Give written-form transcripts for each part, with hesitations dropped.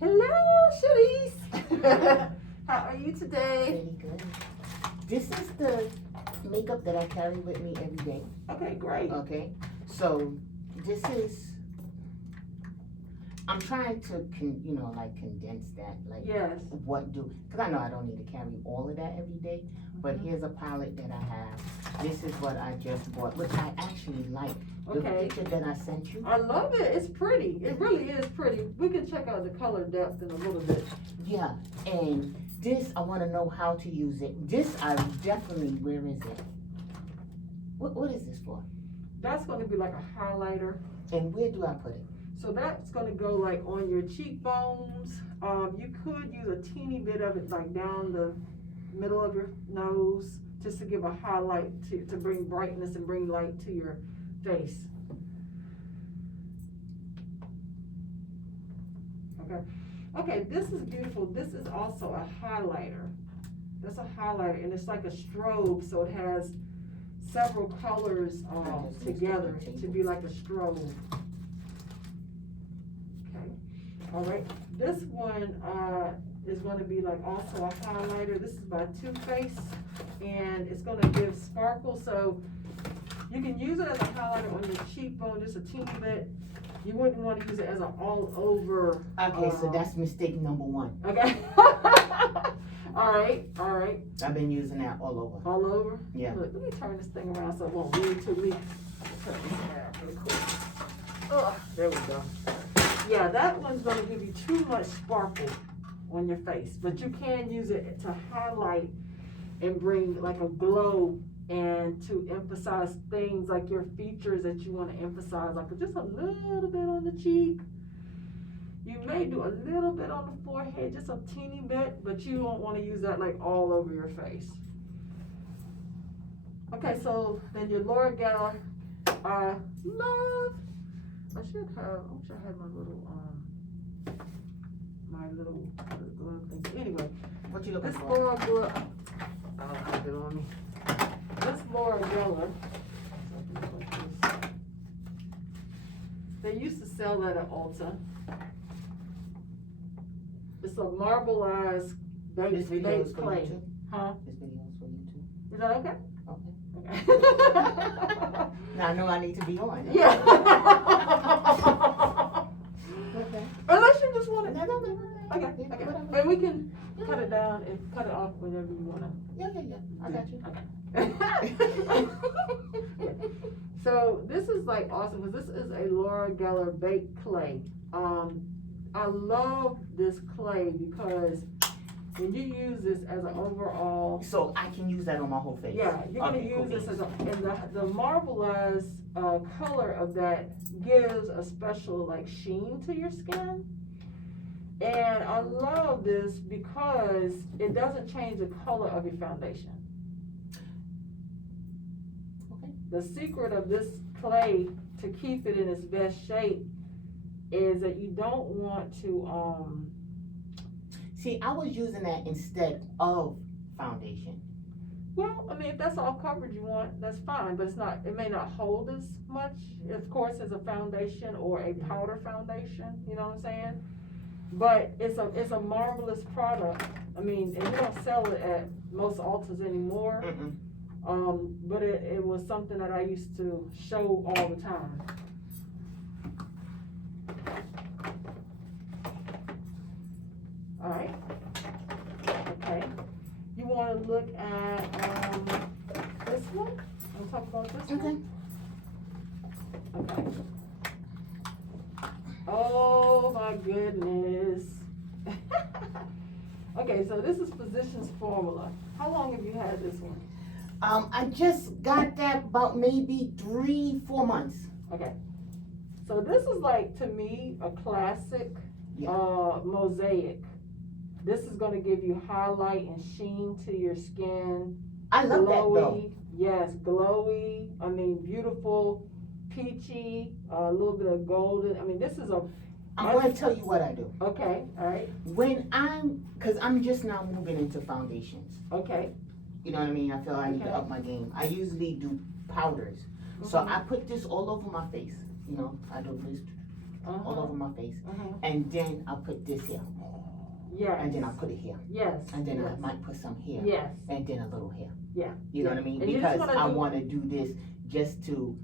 Hello, Cherise. How are you today? Pretty good. This is the makeup that I carry with me every day. Okay, great. Okay, so this is, I'm trying to, condense that, Yes. what do, because I know I don't need to carry all of that every day, but here's a palette that I have. This is what I just bought, which I actually like. The Okay. picture that I sent you. I love it. It's pretty. It really is pretty. We can check out the color depth in a little bit. Yeah, and this, I want to know how to use it. This, I definitely, where is it? What is this for? That's going to be like a highlighter. And where do I put it? So that's going to go like on your cheekbones. You could use a teeny bit of it like down the middle of your nose just to give a highlight to bring brightness and bring light to your face. Okay, this is beautiful. This is also a highlighter. That's a highlighter, and it's like a strobe, so it has several colors together to be like a strobe. Okay, all right. This one is going to be like also a highlighter. This is by Too Faced, and it's going to give sparkle, so you can use it as a highlighter on your cheekbone, just a teeny bit. You wouldn't want to use it as an all over. Okay, so that's mistake number one. Okay. all right. I've been using that all over. All over? Yeah. Look, let me turn this thing around so it won't lean to me. Turn this around really quick. Oh, there we go. Yeah, that one's going to give you too much sparkle on your face, but you can use it to highlight and bring like a glow and to emphasize things like your features that you want to emphasize, like just a little bit on the cheek. You may do a little bit on the forehead, just a teeny bit, but you don't want to use that like all over your face. Okay, so then your lower gala, love. I wish I had my little glove thing. Anyway, What you looking this for? Laura glove. I don't have it on me. This Laura Geller. They used to sell that at Ulta. It's a marbleized baked clay. Huh? This video is for YouTube. Is that okay? Okay. Okay. Now I know I need to be on. Yeah. Okay. Unless you just want it. No. Okay. And we can cut it down and cut it off whenever you want to. Yeah. I got you. Okay. So this is like awesome because this is a Laura Geller baked clay. I love this clay because when you use this as an overall, So I can use that on my whole face. yeah, you're gonna Okay, use cool this beans. as the marbleized color of that gives a special like sheen to your skin. And I love this because it doesn't change the color of your foundation. Okay. The secret of this clay to keep it in its best shape is that you don't want to See, I was using that instead of foundation. well, I mean, if that's all coverage you want, that's fine, but it may not hold as much, of course, as a foundation or a powder foundation, you know what I'm saying? But it's a marvelous product. I mean, and you don't sell it at most Ultas anymore. But it was something that I used to show all the time. All right. Okay. You want to look at this one? We'll talk about this one. Okay. Oh my goodness. Okay, so this is Physicians Formula. How long have you had this one? I just got that about maybe 3-4 months. Okay. So this is like, to me, a classic mosaic. This is going to give you highlight and sheen to your skin. I love glowy, that though. Yes, glowy. I mean, beautiful, peachy, a little bit of golden. I mean, this is a... I'm going to tell you what I do. Okay, all right. Because I'm just now moving into foundations. Okay. You know what I mean? I feel I need to up my game. I usually do powders. So I put this all over my face. You know, I do this all over my face. And then I'll put this here. Yes. And then I'll put it here. Yes. And then yes. I might put some here. Yes. And then a little here. Yeah. You know what I mean? And because I want to do this just to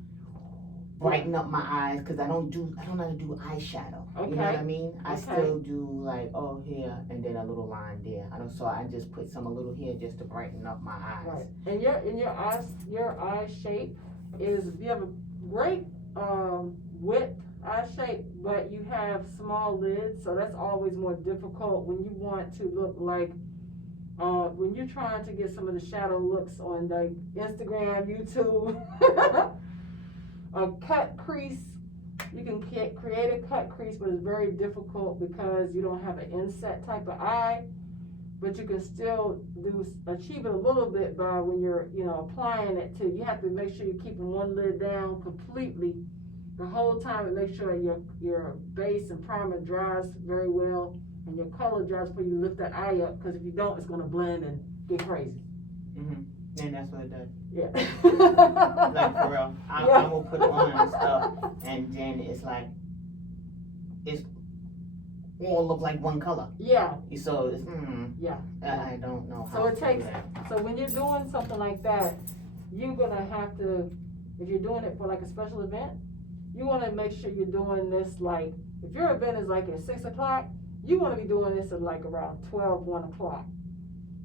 brighten up my eyes, because I don't know how to do eyeshadow. Okay. You know what I mean? I Okay. still do like, oh, here, and then a little line there. So I just put some a little here just to brighten up my eyes. Right. And your eye shape is, you have a great width eye shape, but you have small lids, so that's always more difficult when you want to look like when you're trying to get some of the shadow looks on like Instagram, YouTube. A cut crease, you can create a cut crease, but it's very difficult because you don't have an inset type of eye. But you can still achieve it a little bit by when you're, applying it to. You have to make sure you're keeping one lid down completely the whole time, and make sure your base and primer dries very well, and your color dries before you lift that eye up. Because if you don't, it's gonna blend and get crazy. And that's what it does. Yeah. Like for real, I will put it on and stuff, and then it's all look like one color. Yeah. So it's yeah. I don't know how. So it takes. So when you're doing something like that, you're gonna have to, if you're doing it for like a special event, you want to make sure you're doing this like, if your event is like at 6 o'clock, you want to be doing this at like around 1 o'clock.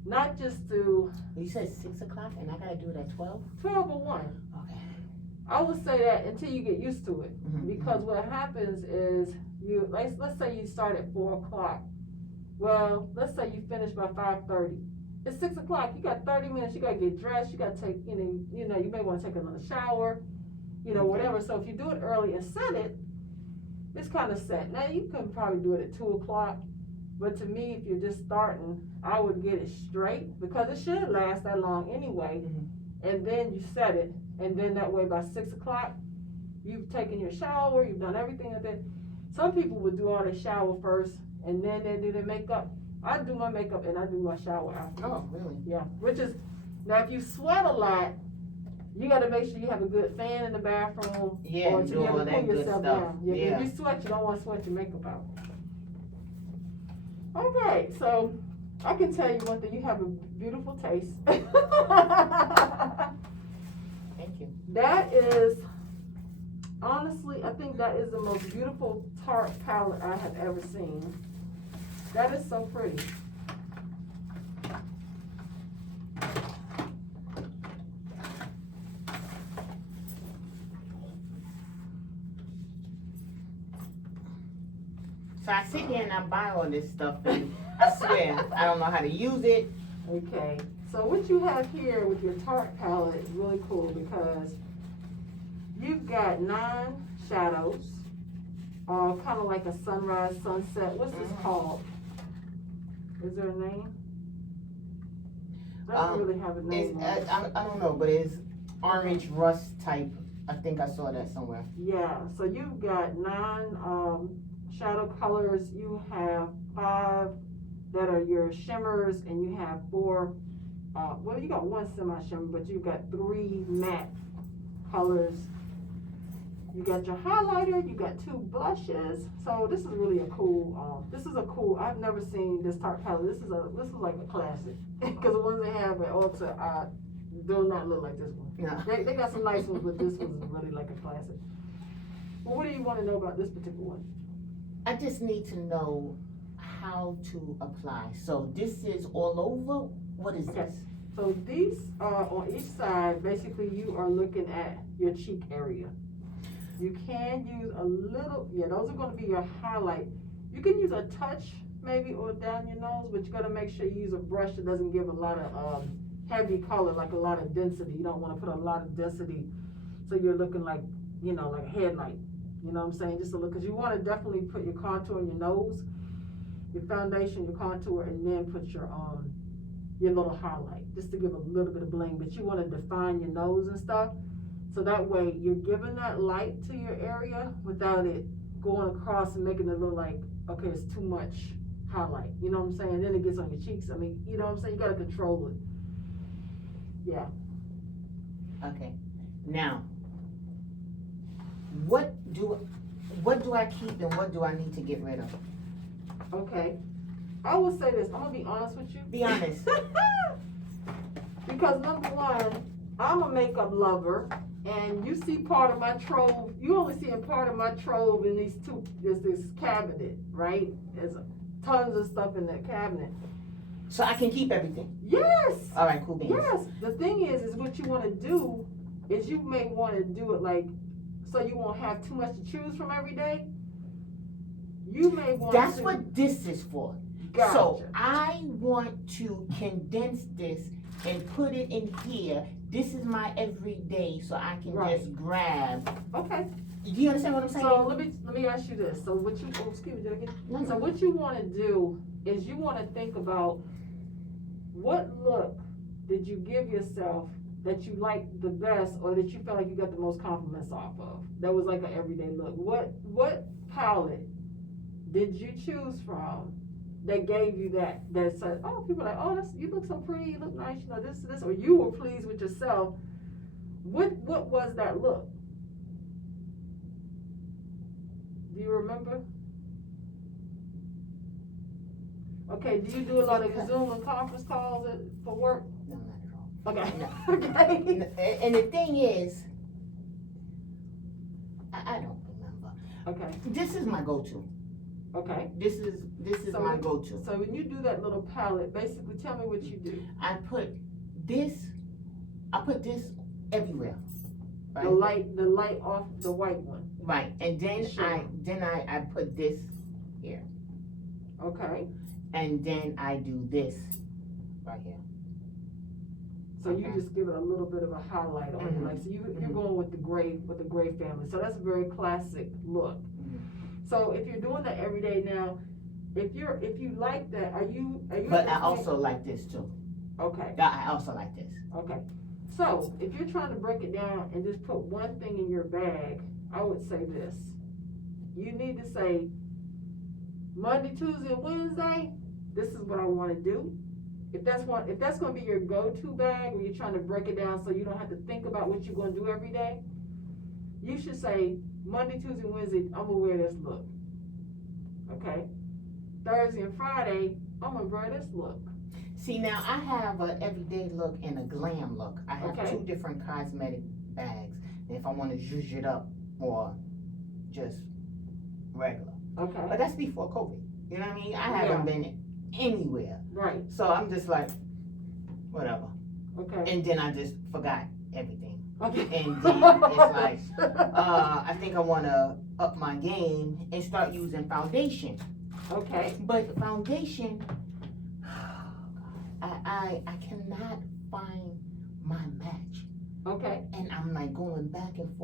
Not just to. You said 6 o'clock, and I gotta do it at 12. 12 or 1. Okay. I would say that until you get used to it, because what happens is let's say you start at 4 o'clock. Well, let's say you finish by 5:30. It's 6 o'clock. You got 30 minutes. You gotta get dressed. You gotta take, you may want to take another shower, whatever. So if you do it early and set it, it's kind of set. Now you can probably do it at 2 o'clock. But to me, if you're just starting, I would get it straight, because it should last that long anyway. And then you set it, and then that way by 6 o'clock, you've taken your shower, you've done everything. And then some people would do all their shower first, and then they do their makeup. I do my makeup and I do my shower after. Oh, really? Yeah. Which is, now if you sweat a lot, you got to make sure you have a good fan in the bathroom. Yeah, or to do be able all to that cool good yourself stuff. down. Yeah. Yeah. If you sweat, you don't want to sweat your makeup out. Okay, so I can tell you one thing, you have a beautiful taste. Thank you. That is, honestly, I think that is the most beautiful Tarte palette I have ever seen. That is so pretty. So I sit here and I buy all this stuff, and I swear I don't know how to use it. Okay, so what you have here with your Tarte palette is really cool, because you've got 9 shadows, kind of like a sunrise, sunset. What's this called? Is there a name? I don't really have a name. I don't know, but it's orange rust type. I think I saw that somewhere. Yeah, so you've got 9 shadow colors. You have 5 that are your shimmers, and you have 4, well, you got 1 semi-shimmer, but you've got 3 matte colors. You got your highlighter, you got 2 blushes. So this is really a cool, I've never seen this Tarte palette. This is like a classic, because the ones they have at Ulta do not look like this one. No. They got some nice ones, but this one's really like a classic. Well, what do you want to know about this particular one? I just need to know how to apply. So this is all over? What is this? So these on each side, basically you are looking at your cheek area. You can use a little, those are going to be your highlight. You can use a touch maybe or down your nose, but you got to make sure you use a brush that doesn't give a lot of heavy color, like a lot of density. You don't want to put a lot of density, so you're looking like, like a headlight. You know what I'm saying? Just a look, because you want to definitely put your contour in your nose, your foundation, your contour, and then put your little highlight, just to give a little bit of bling. But you want to define your nose and stuff, so that way you're giving that light to your area without it going across and making it look like, okay, it's too much highlight. You know what I'm saying? Then it gets on your cheeks. I mean, you know what I'm saying? You got to control it. Yeah. Okay. Now, what what do I keep and what do I need to get rid of? Okay. I will say this, I'm gonna be honest with you. Be honest. Because number one, I'm a makeup lover, and you see part of my trove, you only see part of my trove in these two, this cabinet, right? There's tons of stuff in that cabinet. So I can keep everything? Yes! All right, cool beans. Yes, the thing is what you wanna do is you may wanna do it like, so you won't have too much to choose from every day. You may want That's to. what this is for. Gotcha. So I want to condense this and put it in here. This is my everyday, so I can Right. just grab. Okay. Do you understand what I'm saying? So let me ask you this. So what you, excuse me, did I get? No, So no. what you want to do is you want to think about what look did you give yourself that you liked the best, or that you felt like you got the most compliments off of. That was like an everyday look. What palette did you choose from that gave you that said, oh, people are like, oh, you look so pretty, you look nice, you know, this, or you were pleased with yourself. What was that look? Do you remember? Okay, do you do a lot of Zoom and conference calls for work? No, not at all. Okay. No. Okay. And the thing is, I don't remember. Okay. This is my go-to. Okay. This is So my go-to. So when you do that little palette, basically tell me what you do. I put this everywhere. Right? The light off the white one. Right, and then Sure. I put this here, Okay. and then I do this right here. So you just give it a little bit of a highlight on it, like so you're going with the gray family. So that's a very classic look. So if you're doing that every day now, if you like that, are you? But I also like this too. Okay. I also like this. Okay. So if you're trying to break it down and just put one thing in your bag, I would say this. You need to say Monday, Tuesday, and Wednesday, this is what I want to do. If that's going to be your go-to bag, where you're trying to break it down so you don't have to think about what you're going to do every day, you should say Monday, Tuesday, Wednesday, I'm going to wear this look. Okay? Thursday and Friday, I'm going to wear this look. See, now I have an everyday look and a glam look. I have Okay. 2 different cosmetic bags. If I want to zhuzh it up or just regular. Okay? But that's before COVID. You know what I mean? I haven't been anywhere. Right. So I'm just like, whatever. Okay. And then I just forgot everything. Okay. And then it's like, I think I want to up my game and start using foundation. Okay. But foundation, I cannot find my match. Okay. And I'm like going back and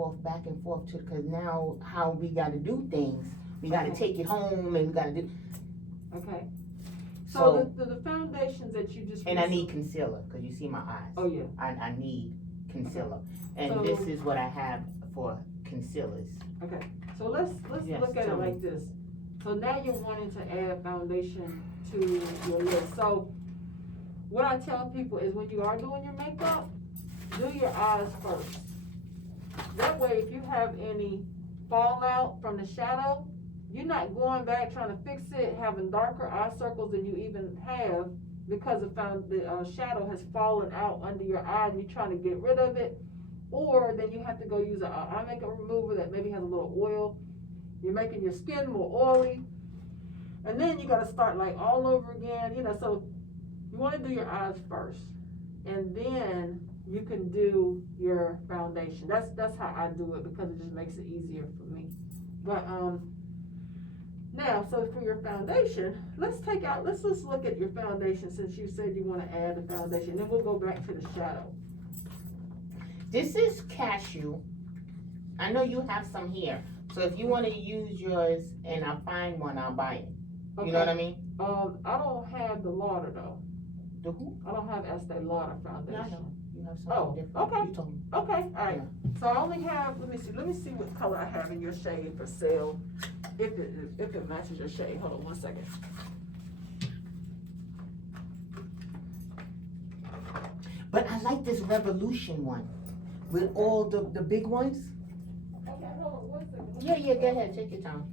forth to, because now how we got to do things, we got to take it home and we got to do. Okay. So the foundations that you just and I need concealer, because you see my eyes. Oh yeah. I need concealer, and So- this is what I have for concealers. Okay. So let's Yes, look at tell it me. like this. So now you're wanting to add foundation to your list. So what I tell people is when you are doing your makeup, do your eyes first. That way, if you have any fallout from the shadow, you're not going back trying to fix it, having darker eye circles than you even have because the shadow has fallen out under your eye and you're trying to get rid of it. Or then you have to go use an eye makeup remover that maybe has a little oil. You're making your skin more oily. And then you got to start like all over again, you know. So you want to do your eyes first. And then you can do your foundation. That's how I do it, because it just makes it easier for me. But now, so for your foundation, let's just look at your foundation, since you said you want to add the foundation. Then we'll go back to the shadow. This is cashew. I know you have some here, so if you want to use yours and I find one, I'll buy it. Okay. You know what I mean? I don't have the Lauder though. The who? I don't have Estee Lauder No, I foundation. know. You have something Oh, different. okay. You told me. Okay, all right. So I only have, let me see what color I have in your shade for sale. If it matches your shade. Hold on 1 second. But I like this Revolution one with all the big ones. Okay, hold on 1 second. Yeah, go ahead, take your time.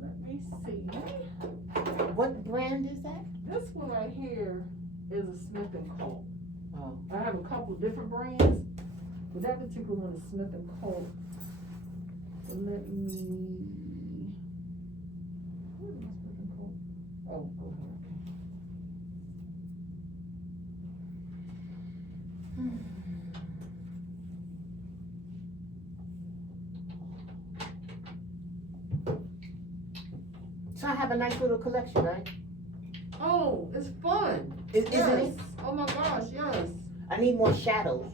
Let me see. What brand is that? This one right here is a Smith & Co. Oh. I have a couple different brands, but that particular one is Smith & Co. So let me. Where is my Smith & Co? Oh, over here. So I have a nice little collection, right? Oh, it's fun. Isn't it? Oh my gosh, yes. I need more shadows.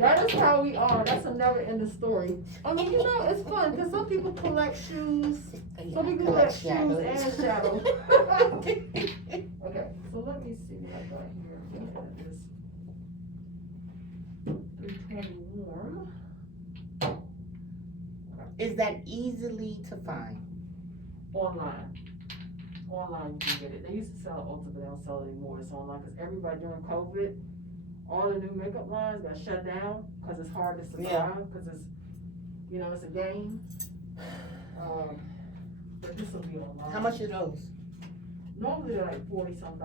That is how we are. That's a never ending story. I mean, you know, it's fun because some people collect shoes. Some people collect shoes and shadows. Okay, so let me see what I got here. It is 320 warm. Is that easily to find? Online. Online you can get it. They used to sell it Ulta, but they don't sell it anymore. It's online because everybody during COVID, all the new makeup lines got shut down because it's hard to survive because it's, you know, it's a game. But this will be online. How much are those? Normally they're like $40-some,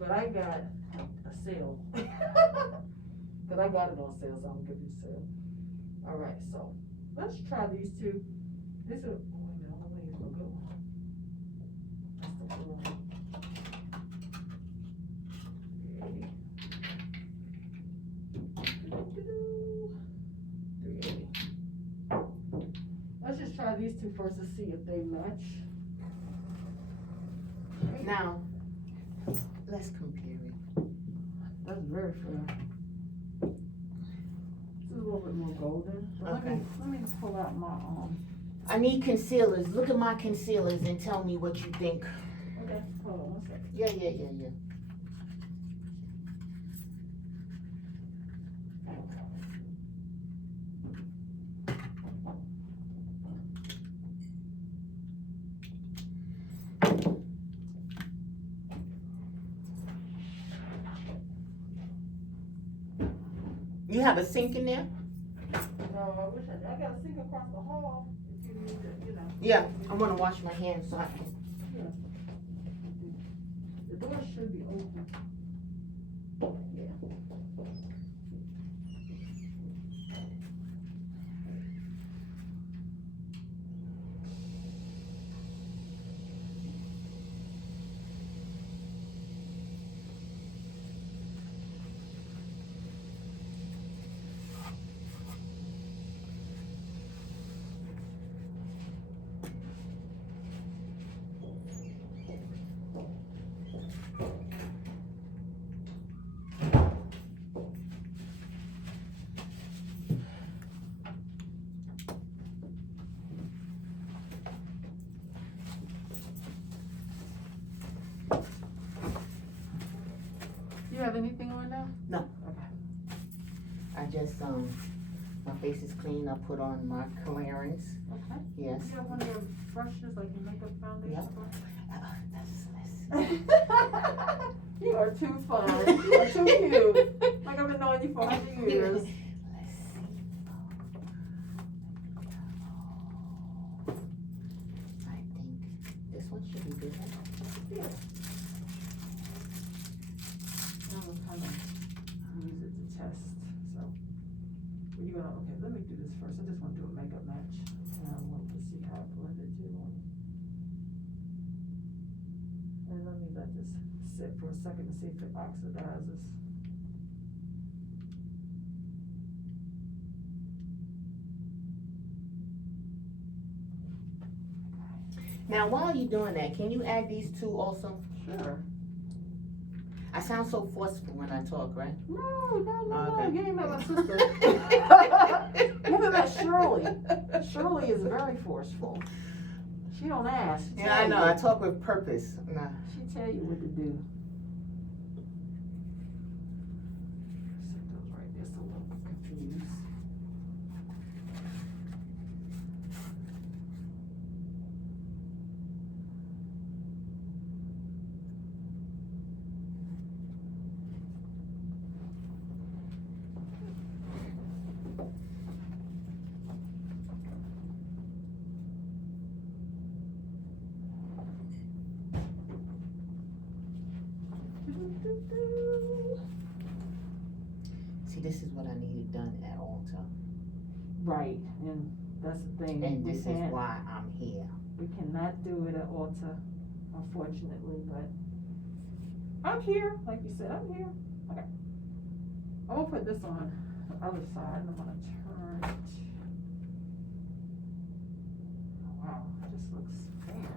but I got a sale. Cause I got it on sale, so I'm gonna give you a sale. All right, so let's try these two. These are, oh wait a minute, I'm waiting for a good one. That's the blue one. Okay. 380. Let's just try these two first to see if they match. Now, let's compare it. That's very fair. This is a little bit more golden. But Okay. Let me pull out my I need concealers. Look at my concealers and tell me what you think. Okay, hold on 1 second. Yeah. You have a sink in there? No, I wish I got a sink across the hall if you need it, you know. Yeah, I want to wash my hands so I can. Yeah. The door should be open. Yeah. You have anything on now? No. Okay. I just, my face is clean. I put on my clearance. Okay. Yes. You have one of your brushes, like your makeup foundation brush? That's You are too fun. You are too cute. Like I've been knowing you for 100 years. Let's see. I think this one should be good. Yeah. I'm gonna kind of use it to test. So, you gonna, okay, let me do this first. I just want to do a makeup match. And I want to see how it blended too. And let me let this sit for a second to see if it oxidizes. Now, while you're doing that, can you add these two also? Sure. I sound so forceful when I talk, right? No. Okay. You ain't met my sister. You haven't met Shirley. Shirley is very forceful. She don't ask. She Yeah, I know. tell you. I talk with purpose. Nah. She tell you what to do. Set alter. Right, and that's the thing. And we this is can't- why I'm here. We cannot do it at altar, unfortunately, but I'm here, like you said, I'm here. Okay. I'm gonna put this on the other side, and I'm gonna turn it. Oh, wow, this looks fair.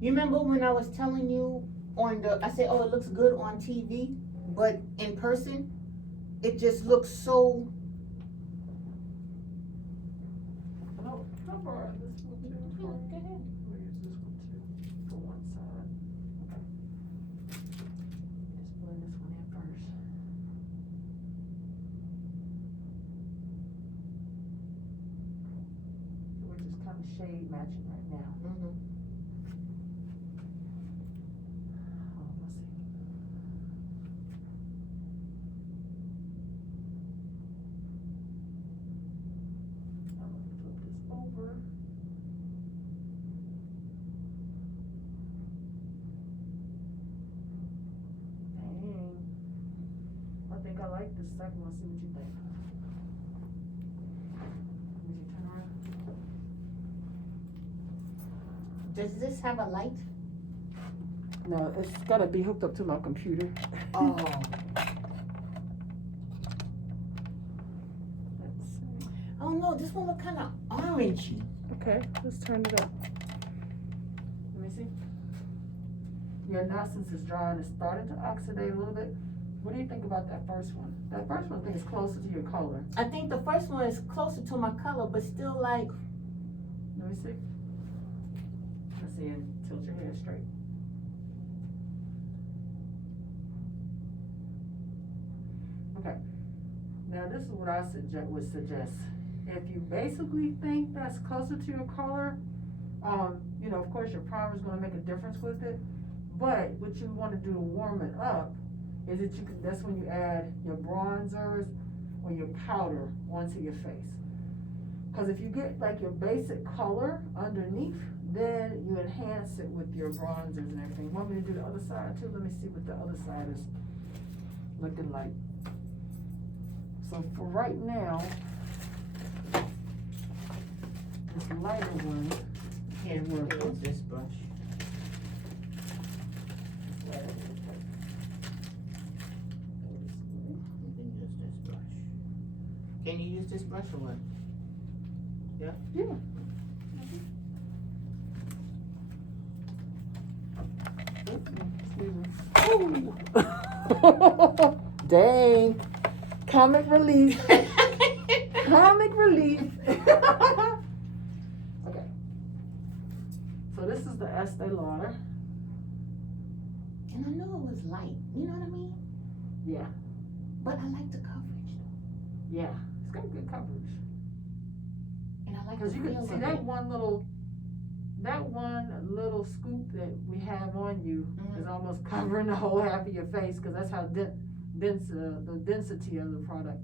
You remember when I was telling you I said, oh, it looks good on TV, but in person, it just looks so. No, how far this one too? Go ahead. We'll use this one too, for one side. Okay. Just blend this one in first. We're just kind of shade matching right now. Mm-hmm. Let's see. I'm gonna flip this over. Dang. I think I like this second one. See what you think. Would you turn around? Does this have a light? No, it's gotta be hooked up to my computer. Oh. Let's see. Oh no, this one look kind of orangey. Okay, let's turn it up. Let me see. Yeah, now since it's dry and it's starting to oxidate a little bit, what do you think about that first one? That first one I think is closer to your color. I think the first one is closer to my color, but still like. Let me see. Let's see, and tilt your head straight. Okay. Now this is what I would suggest. If you basically think that's closer to your color, you know, of course your primer is going to make a difference with it. But what you want to do to warm it up is that that's when you add your bronzers or your powder onto your face. Because if you get like your basic color underneath, then you enhance it with your bronzers and everything. You want me to do the other side too? Let me see what the other side is looking like. So for right now, this lighter one Here, here's this brush. You can use this brush. Can you use this brush or what? Yeah? Yeah. Ooh. Dang. Comic relief. Comic relief. Okay. So this is the Estee Lauder. And I know it was light, you know what I mean? Yeah. But I like the coverage though. Yeah. It's got good coverage. And I like the Because you feel can see of that it. one little scoop that we have on you is almost covering the whole half of your face, because that's how the density of the product.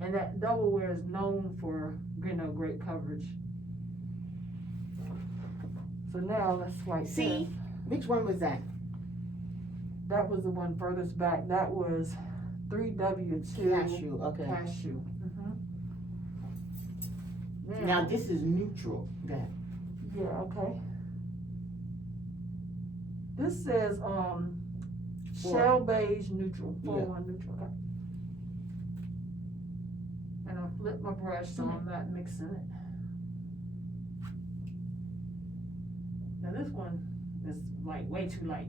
And that double wear is known for, you know, great coverage. So now let's swipe. See, which one was that? That was the one furthest back. That was 3W2 Cashew, okay. Cashew. Now this is neutral. That. Yeah, okay. This says shell beige neutral, 4-1 neutral. Okay. And I'll flip my brush so I'm not mixing it. Now this one is like way too light.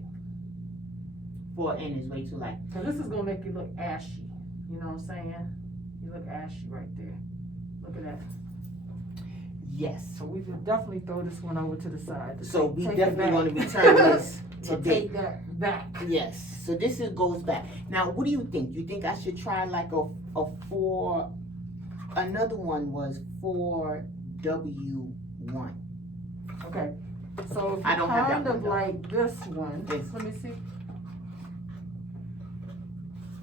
4N is way too light. So this is gonna make you look ashy. You know what I'm saying? You look ashy right there. Look at that. Yes. So we can definitely throw this one over to the side. So we Take it definitely back. want to return this So today. take that back. Yes. So this goes back. Now, what do you think? You think I should try like a 4? Another one was 4W1. Okay. So if I you don't have that kind of one, though. like this one, Yes. let me see.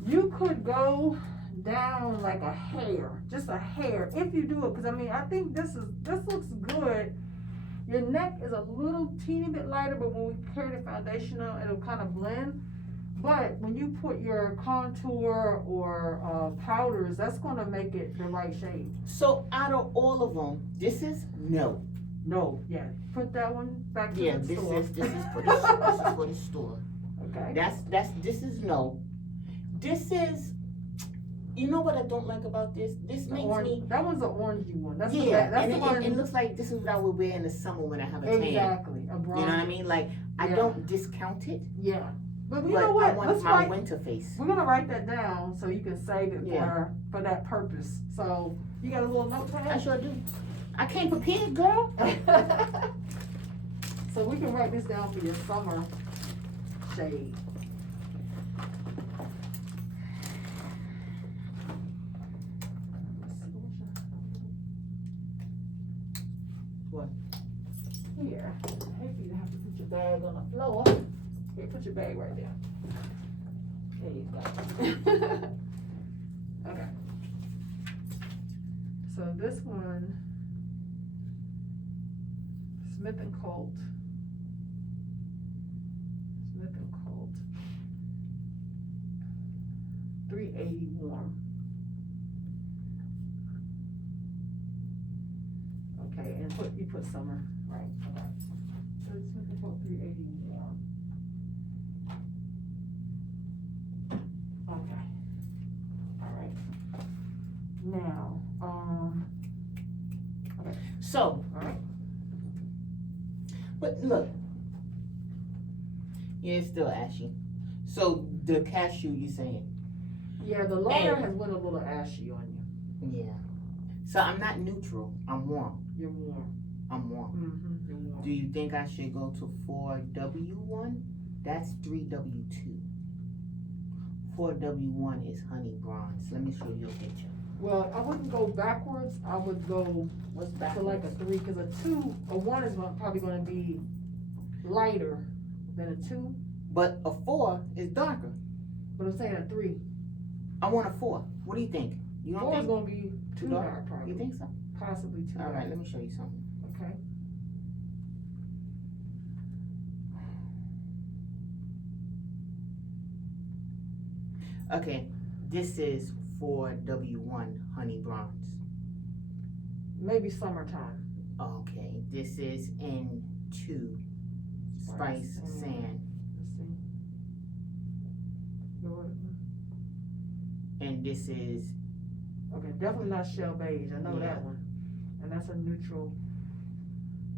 You could go down like a hair, just a hair, if you do it. Because I mean, I think this looks good Your neck is a little teeny bit lighter, but when we carry the foundation on, it'll kind of blend. But when you put your contour or powders, that's gonna make it the right shade. So out of all of them, this is no. No, yeah. Put that one back to Yeah, the this store. is this is for this is for the store. Okay. This is no. This is, you know what I don't like about this? This The makes orange, me, that one's an orangey one. That's yeah, that's and the it, one. it looks like this is what I would wear in the summer when I have a tan. Exactly. A bronze. You know what I mean? Like, I Yeah. don't discount it, Yeah. But you but know I what? want Let's my write. winter face. We're gonna write that down so you can save it Yeah. for that purpose. So you got a little notepad? I sure do. I came prepared, girl. So we can write this down for your summer shade. What? Here. I hate for you to have to put your bag on the floor. Here, put your bag right there. There you go. Okay. So this one, Smith and Colt. Smith and Colt. 380 warm. Okay, and you put summer, right? Okay. So Smith and Colt 380 warm. Okay. All right. Now, okay. So, All right. but look. Yeah, it's still ashy. So the cashew you saying? Yeah, the lighter And- has went a little ashy on you. Yeah. So I'm not neutral. I'm warm. You're warm. I'm warm. Mm-hmm. You're warm. Do you think I should go to 4W1? That's 3W2. 4W1 is honey bronze. Let me show you a picture. Well, I wouldn't go backwards. I would go What's to backwards? like a 3, because a 1 is probably going to be lighter than a 2. But a 4 is darker. But I'm saying a 3. I want a 4. What do you think? You don't 4 is think going to be too dark, probably. You think so? Possibly too All dark. right, let me show you something. Okay. Okay, this is 4W1 honey bronze. Maybe summertime. Okay, this is N2 spice sand. Let's see. Lord. And this is, Okay, definitely not shell beige. I know Yeah. that one. And that's a neutral.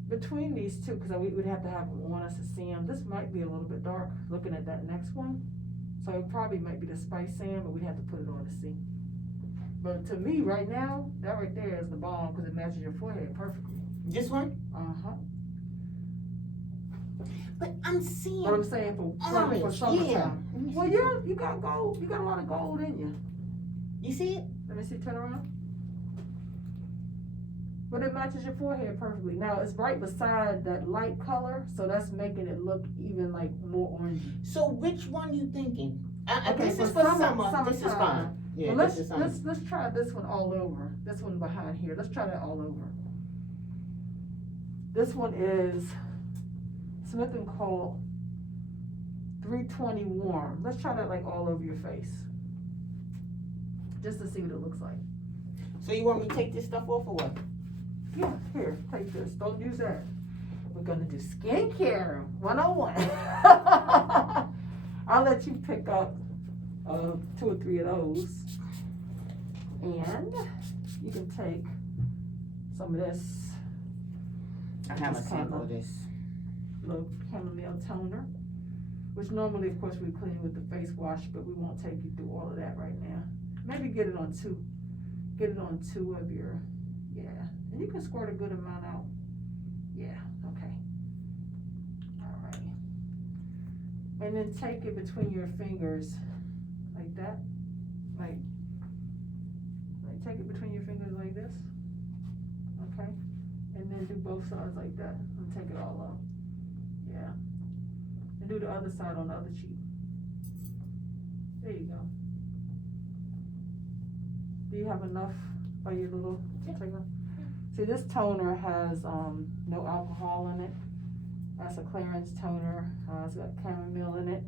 Between these two, because we would have to have them on us to see them. This might be a little bit dark, looking at that next one. So it probably might be the spice sand, but we'd have to put it on to see. But to me, right now, that right there is the bomb, because it matches your forehead perfectly. this one? Uh-huh. But I'm seeing But I'm saying for orange, summertime. yeah. Let me Well, see. you got gold. You got a lot of gold in you. You see it? Let me see, turn around. But it matches your forehead perfectly. Now, it's right beside that light color, so that's making it look even like more orangey. So which one you thinking? Okay, This for is for summer- summer. This is summertime. fine. Yeah, Well, this is summer. let's try this one all over. This one behind here. Let's try that all over. This one is Smith and Colt 320 warm. Let's try that like all over your face, just to see what it looks like. So you want me to take this stuff off or what? Yeah, here, take this. Don't use that. We're gonna do skincare 101. I'll let you pick up 2 or 3 of those. And you can take some of this I have a Just sample kinda- of this. little chamomile toner, which normally, of course, we clean with the face wash, but we won't take you through all of that right now. Maybe get it on 2. Get it on 2 of your, yeah. And you can squirt a good amount out. Yeah, okay. All right. And then take it between your fingers like that. Like take it between your fingers like this. Okay. And then do both sides like that and take it all out. Yeah. And do the other side on the other cheek. There you go. Do you have enough by your little Yeah. take off? See, this toner has no alcohol in it. That's a clearance toner. It's got chamomile in it,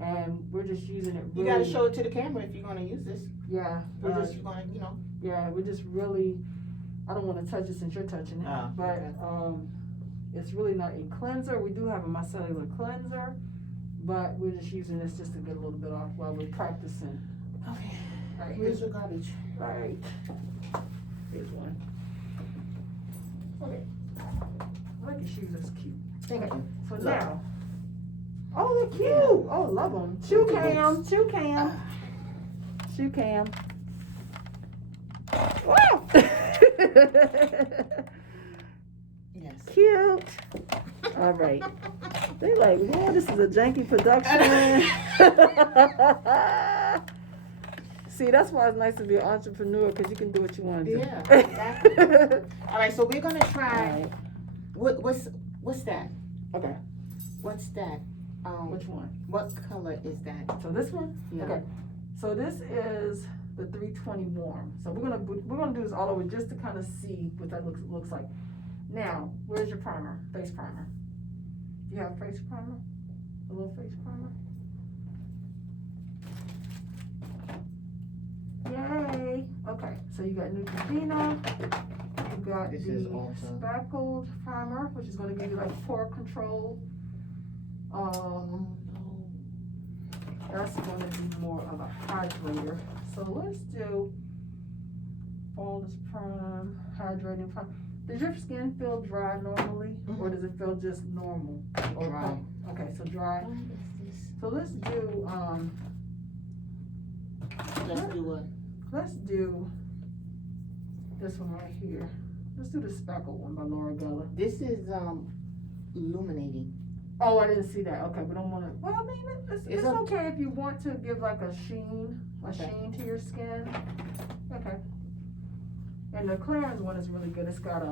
and we're just using it. You Really, gotta show it to the camera if you're gonna use this. Yeah, we're just you're gonna, you know. Yeah, we're just really. I don't want to touch it since you're touching it, but okay. It's really not a cleanser. We do have a micellar cleanser, but we're just using this just to get a little bit off while we're practicing. Okay. All right, Here's your garbage. All right. Here's one. Okay. I like your shoes. That's cute. Thank you. So Look. now. Oh, they're cute. Oh, love them. Shoe cam. Shoe cam. Shoe cam. Wow. Yes. Cute. All right. They like, yeah, this is a janky production. See, that's why it's nice to be an entrepreneur, because you can do what you want to do. Yeah, exactly. All right, so we're gonna try. Right. What's that? Okay. What's that? Which one? What color is that? So this one? Yeah. Okay. So this is the 320 warm. So we're gonna do this all over just to kind of see what that looks like. Now, where's your primer? Face primer. Do you have a face primer? A little face primer? Yay! Okay, so you got Neutrogena. You got This is the Ulta. speckled primer, which is going to give you like pore control. That's going to be more of a hydrator. So let's do Flawless Prime, hydrating prime. Does your skin feel dry normally, or does it feel just normal? Or Dry. Okay, so dry. What is this? So let's do Let's do what? let's do this one right here. Let's do the speckled one by Laura Geller. This is illuminating. Oh, I didn't see that. Okay, we don't want to. Well, I mean, it's up- okay if you want to give like a sheen to your skin. Okay. And the clearance one is really good. It's got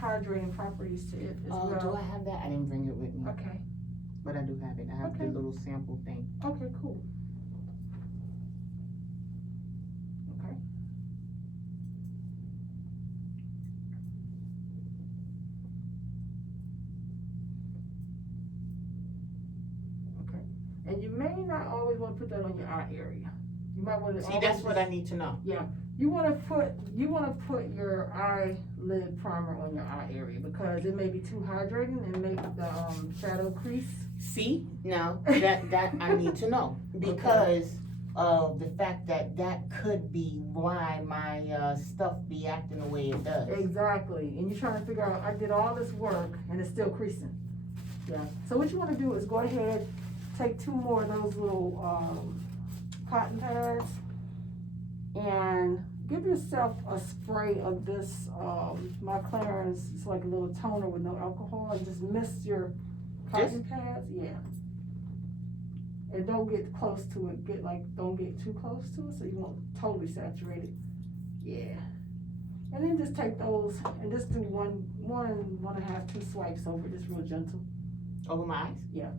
hydrating properties to it as Oh, well. do I have that? I didn't bring it with me. Okay. But I do have it. I have Okay. the little sample thing. Okay, cool. Okay. Okay. And you may not always want to put that on your eye area. You might want to. See, that's what I need to know. Yeah. You want to put your eyelid primer on your eye area because it may be too hydrating and make the shadow crease. See, now that I need to know because of the fact that could be why my stuff be acting the way it does. Exactly, and you're trying to figure out, I did all this work and it's still creasing. Yeah, so what you want to do is go ahead, take 2 more of those little cotton pads and give yourself a spray of this, my clearance. It's like a little toner with no alcohol, and just mist your cotton pads, yeah. And don't get close to it, don't get too close to it so you won't totally saturate it. Yeah. And then just take those and just do one and a half, 2 swipes over, just real gentle. Over my eyes? Yeah.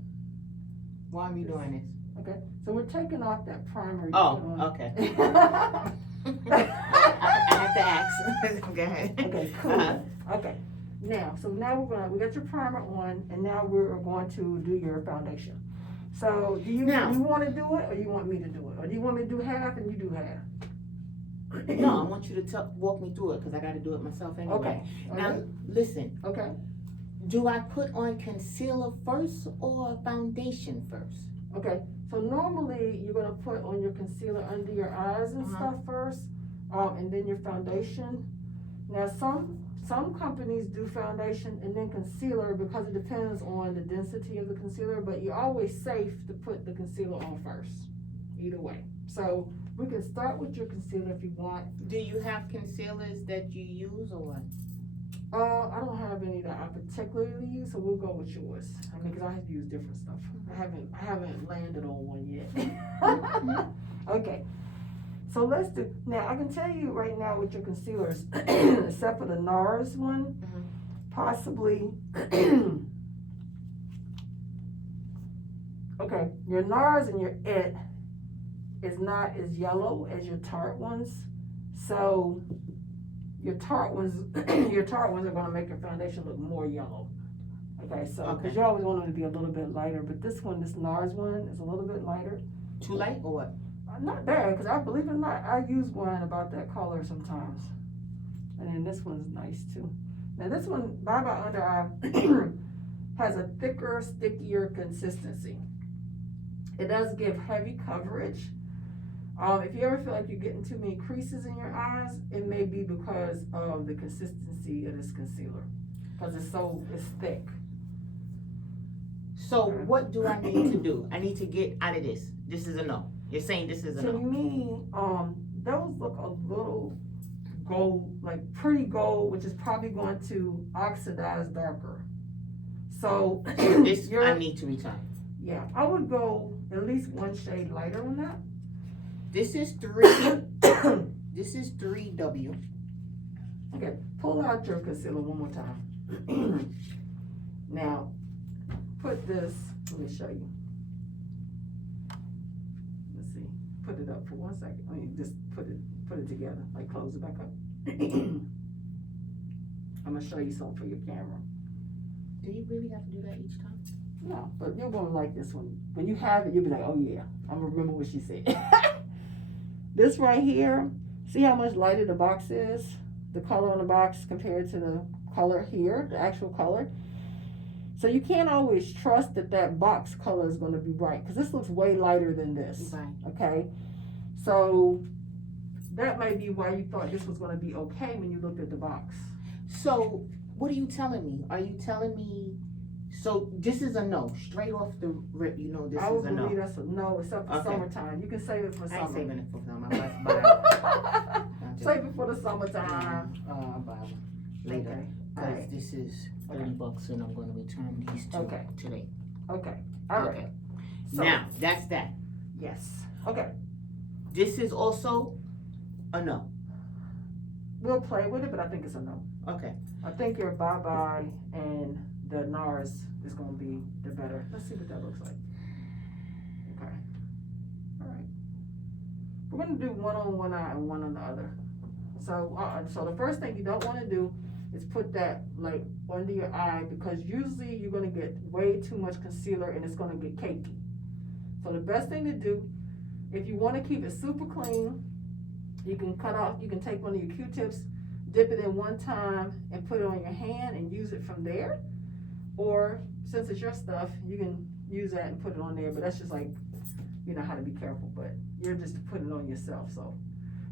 Why am you doing this? Okay, so we're taking off that primer. Okay. I have to ask. Go ahead. Okay, cool. Okay. Now we got your primer on, and now we're going to do your foundation. So do you want to do it, or you want me to do it, or do you want me to do half and you do half? No, I want you to walk me through it because I got to do it myself anyway. Okay. Now listen. Okay. Do I put on concealer first or foundation first? Okay. So normally you're gonna put on your concealer under your eyes and stuff first, and then your foundation. Now some companies do foundation and then concealer because it depends on the density of the concealer, but you're always safe to put the concealer on first, either way. So we can start with your concealer if you want. Do you have concealers that you use or what? I don't have any that I particularly use, so we'll go with yours. I mean, because I have to use different stuff. I haven't landed on one yet. Okay. So let's do, now I can tell you right now with your concealers, except for the NARS one, possibly, okay, your NARS and your IT is not as yellow as your Tarte ones, so your tart ones, your tart ones are gonna make your foundation look more yellow. Okay, so, because you always want them to be a little bit lighter, but this one, this NARS one, is a little bit lighter. Too light or what? Not bad, because I believe it or not, I use one about that color sometimes. And then this one's nice too. Now this one, Bye Bye Under Eye, has a thicker, stickier consistency. It does give heavy coverage. If you ever feel like you're getting too many creases in your eyes, it may be because of the consistency of this concealer. Because it's thick. So what do I need to do? I need to get out of this. This is a no. You're saying this is a no. To me, those look a little gold, like pretty gold, which is probably going to oxidize darker. So this I need to return. Yeah, I would go at least one shade lighter on that. This is 3. This is 3W. Okay, pull out your concealer one more time. Now, put this. Let me show you. Let's see. Put it up for 1 second. I mean, just put it together. Like close it back up. I'm gonna show you something for your camera. Do you really have to do that each time? No, but you're gonna like this one. When you have it, you'll be like, oh yeah, I'm gonna remember what she said. This right here, see how much lighter the box is? The color on the box compared to the color here, the actual color. So you can't always trust that box color is gonna be bright, because this looks way lighter than this. Right. Okay, so that may be why you thought this was gonna be okay when you looked at the box. So what are you telling me? Are you telling me, so this is a no, straight off the rip, you know this I is would a no. believe that's a no, except for summertime. You can save it for I summer. ain't saving it for summer. I'm about to buy it. Save it for the summertime. I'll buy one later. Okay. Because Alright. this is $30 and I'm going to return these two today. Okay. All right. Okay. So, Now, that's that. yes. Okay. This is also a no. We'll play with it, but I think it's a no. Okay. I think your Bye Bye and the NARS is going to be the better. Let's see what that looks like. Okay. All right. We're going to do one on one eye and one on the other. So, so the first thing you don't want to do is put that like under your eye, because usually you're going to get way too much concealer and it's going to get cakey. So the best thing to do, if you want to keep it super clean, you can take one of your Q-tips, dip it in one time and put it on your hand and use it from there. Or since it's your stuff, you can use that and put it on there, but that's just like, you know how to be careful, but you're just to put it on yourself. So,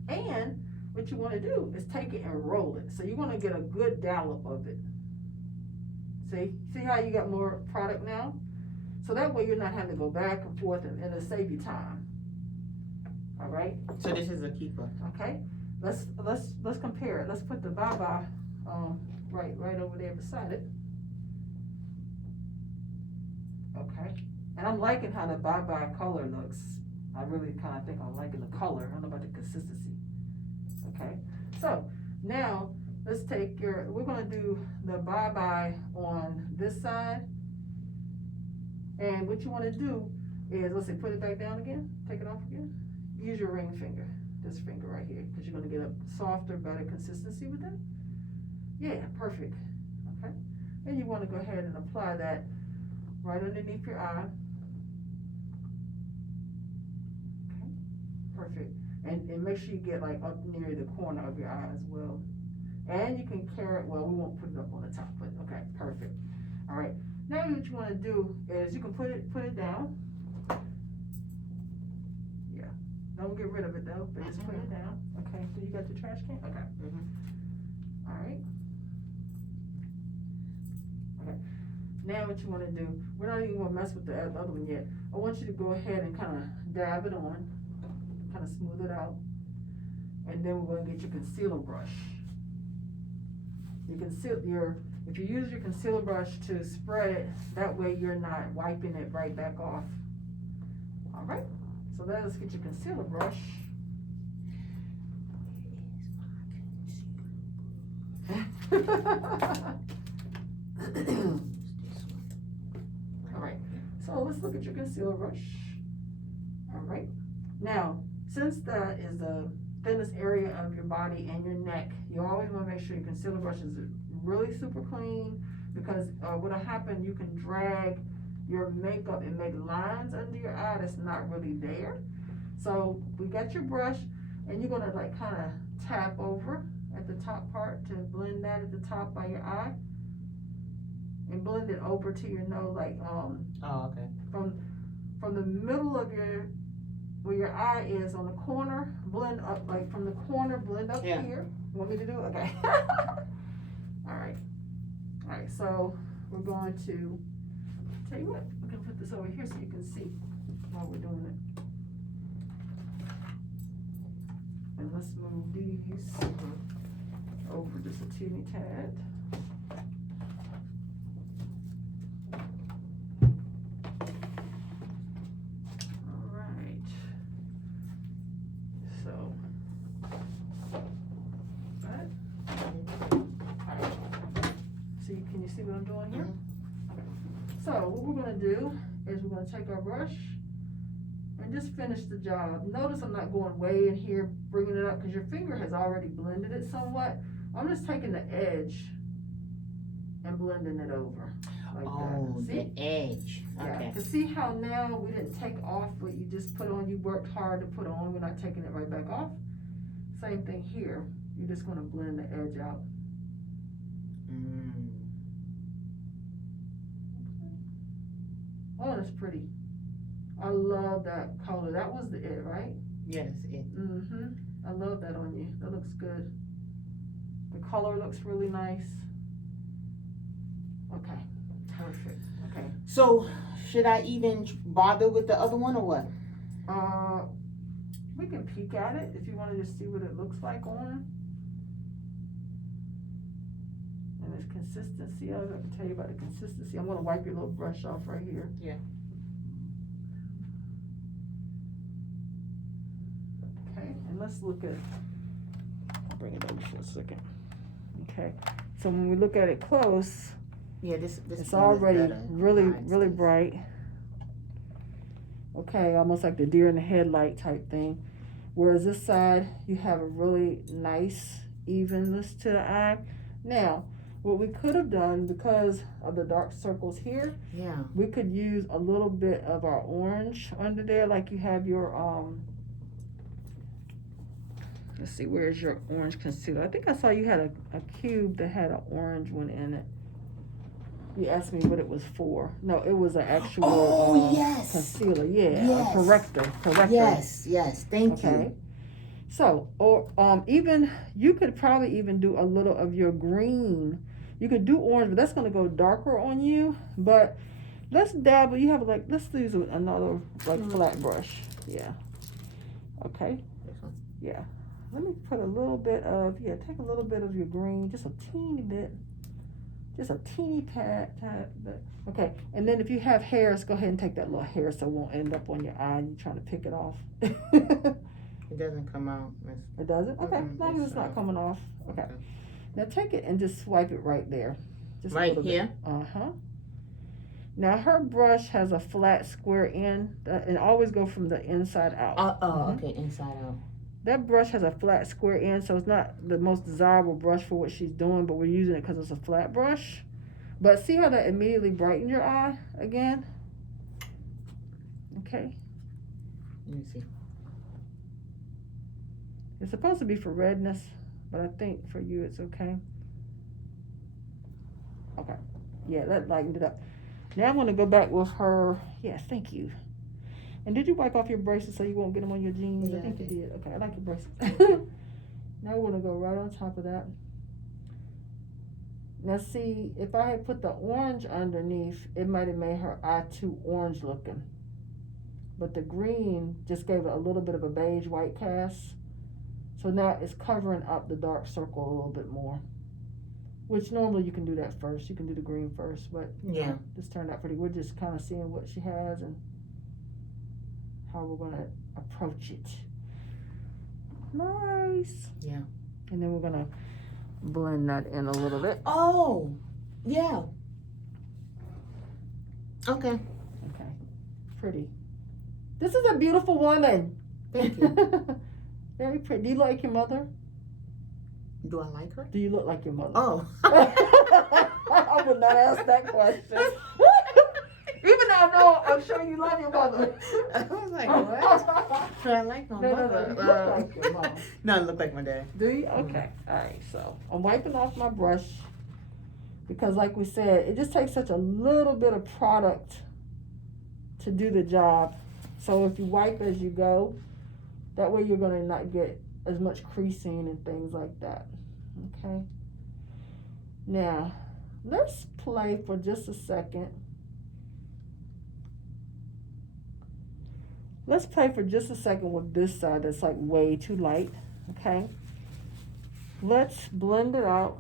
and what you want to do is take it and roll it. So you're going to get a good dollop of it. See how you got more product now? So that way you're not having to go back and forth, and it'll save you time. All right? So this is a keeper. Okay. Let's compare it. Let's put the Bye Bye right over there beside it. Okay. And I'm liking how the Bye Bye color looks. I really kind of think I'm liking the color. I don't know about the consistency. Okay. So now let's take we're going to do the Bye Bye on this side. And what you want to do is, let's see, put it back down again. Take it off again. Use your ring finger. This finger right here, because you're going to get a softer, better consistency with that. Yeah, perfect. Okay. And you want to go ahead and apply that right underneath your eye. Okay. Perfect. And make sure you get like up near the corner of your eye as well. And you can carry it, well, we won't put it up on the top, but okay, perfect. All right. Now what you want to do is you can put it down. Yeah. Don't get rid of it though, but just put it down. Okay. So you got your trash can? Okay. All right. Okay. Now what you want to do, we're not even going to mess with the other one yet. I want you to go ahead and kind of dab it on, kind of smooth it out, and then we're going to get your concealer brush. If you use your concealer brush to spread it, that way you're not wiping it right back off. All right, so let's get your concealer brush. All right, so let's look at your concealer brush. All right, now since that is a thinnest area of your body and your neck. You always want to make sure your concealer brush is really super clean, because what'll happen, you can drag your makeup and make lines under your eye that's not really there. So we got your brush, and you're gonna like kind of tap over at the top part to blend that at the top by your eye, and blend it over to your nose, like Oh, okay. from the middle of your, where your eye is on the corner, blend up, like from the corner, blend up Yeah. here. You want me to do it? Okay. All right, so we're going to, tell you what, we're gonna put this over here so you can see while we're doing it. And let's move these over just a teeny tad. All right. So, that. All right. See, can you see what I'm doing here? So what we're gonna do is we're gonna take our brush and just finish the job. Notice I'm not going way in here, bringing it up, because your finger has already blended it somewhat. I'm just taking the edge and blending it over like Oh, that. See? the edge. Yeah, Okay. cause see how now we didn't take off what you just put on, you worked hard to put on, we're not taking it right back off. Same thing here, you're just gonna blend the edge out. Oh, that's pretty. I love that color. That was the it, right? Yes, it. Mm-hmm. I love that on you. That looks good. The color looks really nice. Okay, perfect. Okay. So, should I even bother with the other one or what? We can peek at it if you want to just see what it looks like on. And its consistency of it. I can tell you about the consistency. I'm going to wipe your little brush off right here. Yeah. Okay, and let's look at, I'll bring it over for a second. Okay, so when we look at it close, Yeah, this it's one is already better. really, Mine really says. bright. Okay, almost like the deer in the headlight type thing. Whereas this side, you have a really nice evenness to the eye. Now, what we could have done, because of the dark circles here, Yeah. we could use a little bit of our orange under there, like you have your, let's see, where's your orange concealer? I think I saw you had a cube that had an orange one in it. You asked me what it was for. No, it was an actual yes. concealer. Yeah, Yes. a corrector. Yes, thank Okay. you. So, or even, you could probably even do a little of your green. You could do orange, but that's going to go darker on you. But let's dabble. You have like, let's use another like flat brush. Yeah. Okay. This one. Yeah. Let me put a little bit of, take a little bit of your green, just a teeny bit. Just a teeny pat. Okay. And then if you have hairs, go ahead and take that little hair so it won't end up on your eye and you're trying to pick it off. It doesn't come out. It doesn't? Okay, as long as it's not coming off. Okay. Now take it and just swipe it right there. Just Right here? Uh-huh. Now her brush has a flat square end, and always go from the inside out. Okay, inside out. That brush has a flat square end, so it's not the most desirable brush for what she's doing, but we're using it because it's a flat brush. But see how that immediately brightened your eye again? Okay. Let me see. It's supposed to be for redness, but I think for you it's okay. Okay. Yeah, that lightened it up. Now I'm going to go back with her. Yes, thank you. And did you wipe off your braces so you won't get them on your jeans? Yeah, I think I you did. did. Okay, I like your braces. Now we're going to go right on top of that. Now see, if I had put the orange underneath, it might have made her eye too orange looking. But the green just gave it a little bit of a beige white cast. So now it's covering up the dark circle a little bit more. Which normally you can do that first. You can do the green first, but Yeah. this turned out pretty. We're just kind of seeing what she has and how we're gonna approach it. Nice. Yeah. And then we're gonna blend that in a little bit. Oh, yeah. Okay. Okay. Pretty. This is a beautiful woman. Thank you. Very pretty. Do you like your mother? Do I like her? Do you look like your mother? Oh. I would not ask that question. Even though I know, I'm sure you love your mother. I was like, what? Do I like my mother? No, you look like your mom. No, I look like my dad. Do you? Okay. All right. So I'm wiping off my brush because, like we said, it just takes such a little bit of product to do the job. So if you wipe as you go, that way you're going to not get as much creasing and things like that. Okay. Now, let's play for just a second. Let's play for just a second with this side that's like way too light. Okay. Let's blend it out.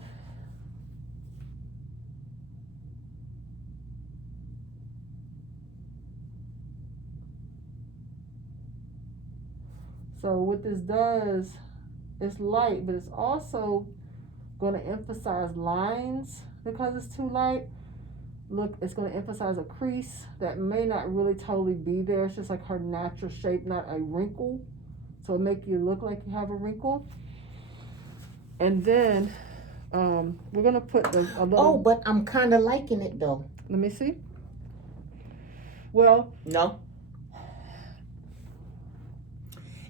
So what this does, it's light, but it's also going to emphasize lines because it's too light. Look, it's going to emphasize a crease that may not really totally be there. It's just like her natural shape, not a wrinkle. So it make you look like you have a wrinkle. And then we're going to put a little... Oh, but I'm kind of liking it though. Let me see. Well... No.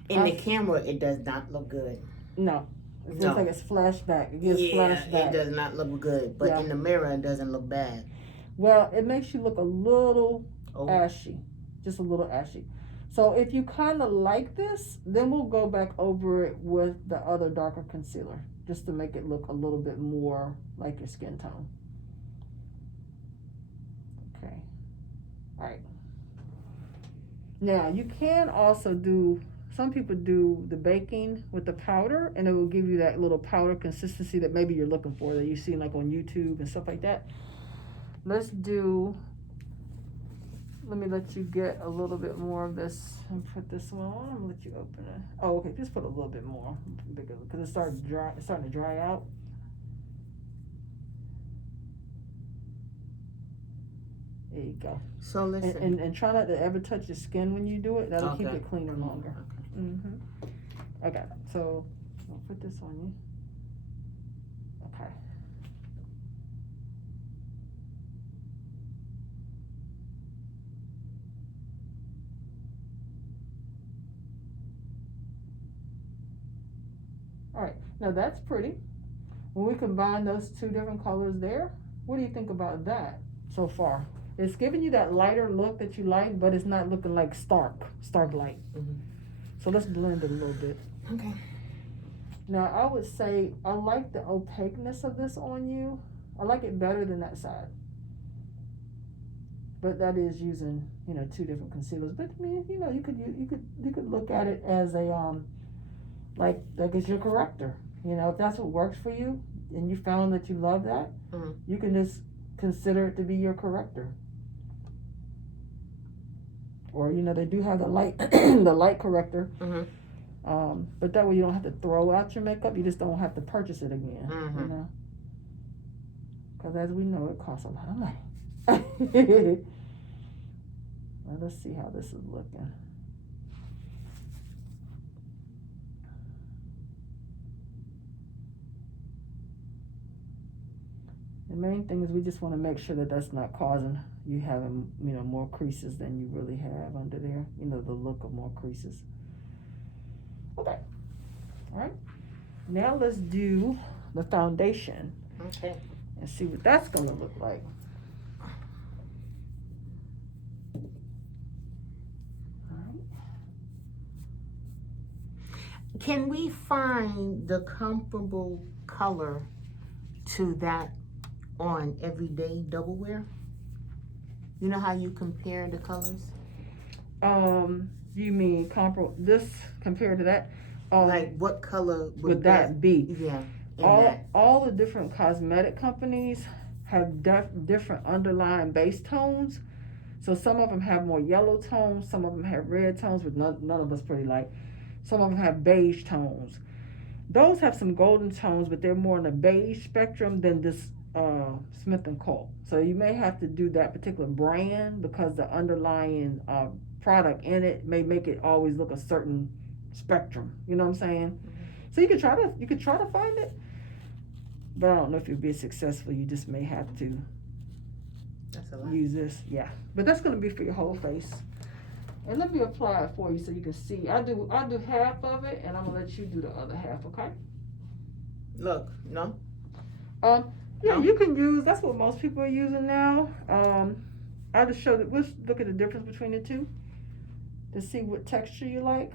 In the camera, it does not look good. No. It looks like it's flashback. It gives flashback. It does not look good. But in the mirror, it doesn't look bad. Well, it makes you look a little ashy. Just a little ashy. So if you kind of like this, then we'll go back over it with the other darker concealer. Just to make it look a little bit more like your skin tone. Okay. All right. Now, you can also do... Some people do the baking with the powder, and it will give you that little powder consistency that maybe you're looking for, that you see like on YouTube and stuff like that. Let's do, let me let you get a little bit more of this and put this one on. I'm gonna let you open it. Oh, okay, just put a little bit more because it's starting to dry out. There you go. So listen. And try not to ever touch your skin when you do it. That'll keep it cleaner longer. Okay. Okay, so I'll put this on you. Okay. All right, now that's pretty. When we combine those two different colors there, what do you think about that so far? It's giving you that lighter look that you like, but it's not looking like stark light. So let's blend it a little bit. Okay. Now, I would say I like the opaqueness of this on you. I like it better than that side. But that is using, two different concealers. But I mean, you could look at it as a like it's your corrector. If that's what works for you, and you found that you love that, you can just consider it to be your corrector. Or they do have the light the light corrector. But that way you don't have to throw out your makeup. You just don't have to purchase it again. Because as we know, it costs a lot of money. Now let's see how this is looking. The main thing is we just want to make sure that that's not causing you having, more creases than you really have under there. The look of more creases. Okay. All right. Now let's do the foundation. Okay. And see what that's going to look like. All right. Can we find the comparable color to that on everyday double wear? You know how you compare the colors? You mean this compared to that? Like what color would that be? Yeah. All the different cosmetic companies have different underlying base tones. So some of them have more yellow tones, some of them have red tones, with none of us pretty light. Some of them have beige tones. Those have some golden tones, but they're more in the beige spectrum than this Smith & Co. So you may have to do that particular brand because the underlying product in it may make it always look a certain spectrum. You know what I'm saying? So you could try to find it, but I don't know if you'll be successful. You just may have to use this. Yeah, but that's gonna be for your whole face. And let me apply it for you so you can see. I do half of it, and I'm gonna let you do the other half. Okay? Look, no. Yeah, No? you can use. That's what most people are using now. I just showed it. Let's look at the difference between the two to see what texture you like.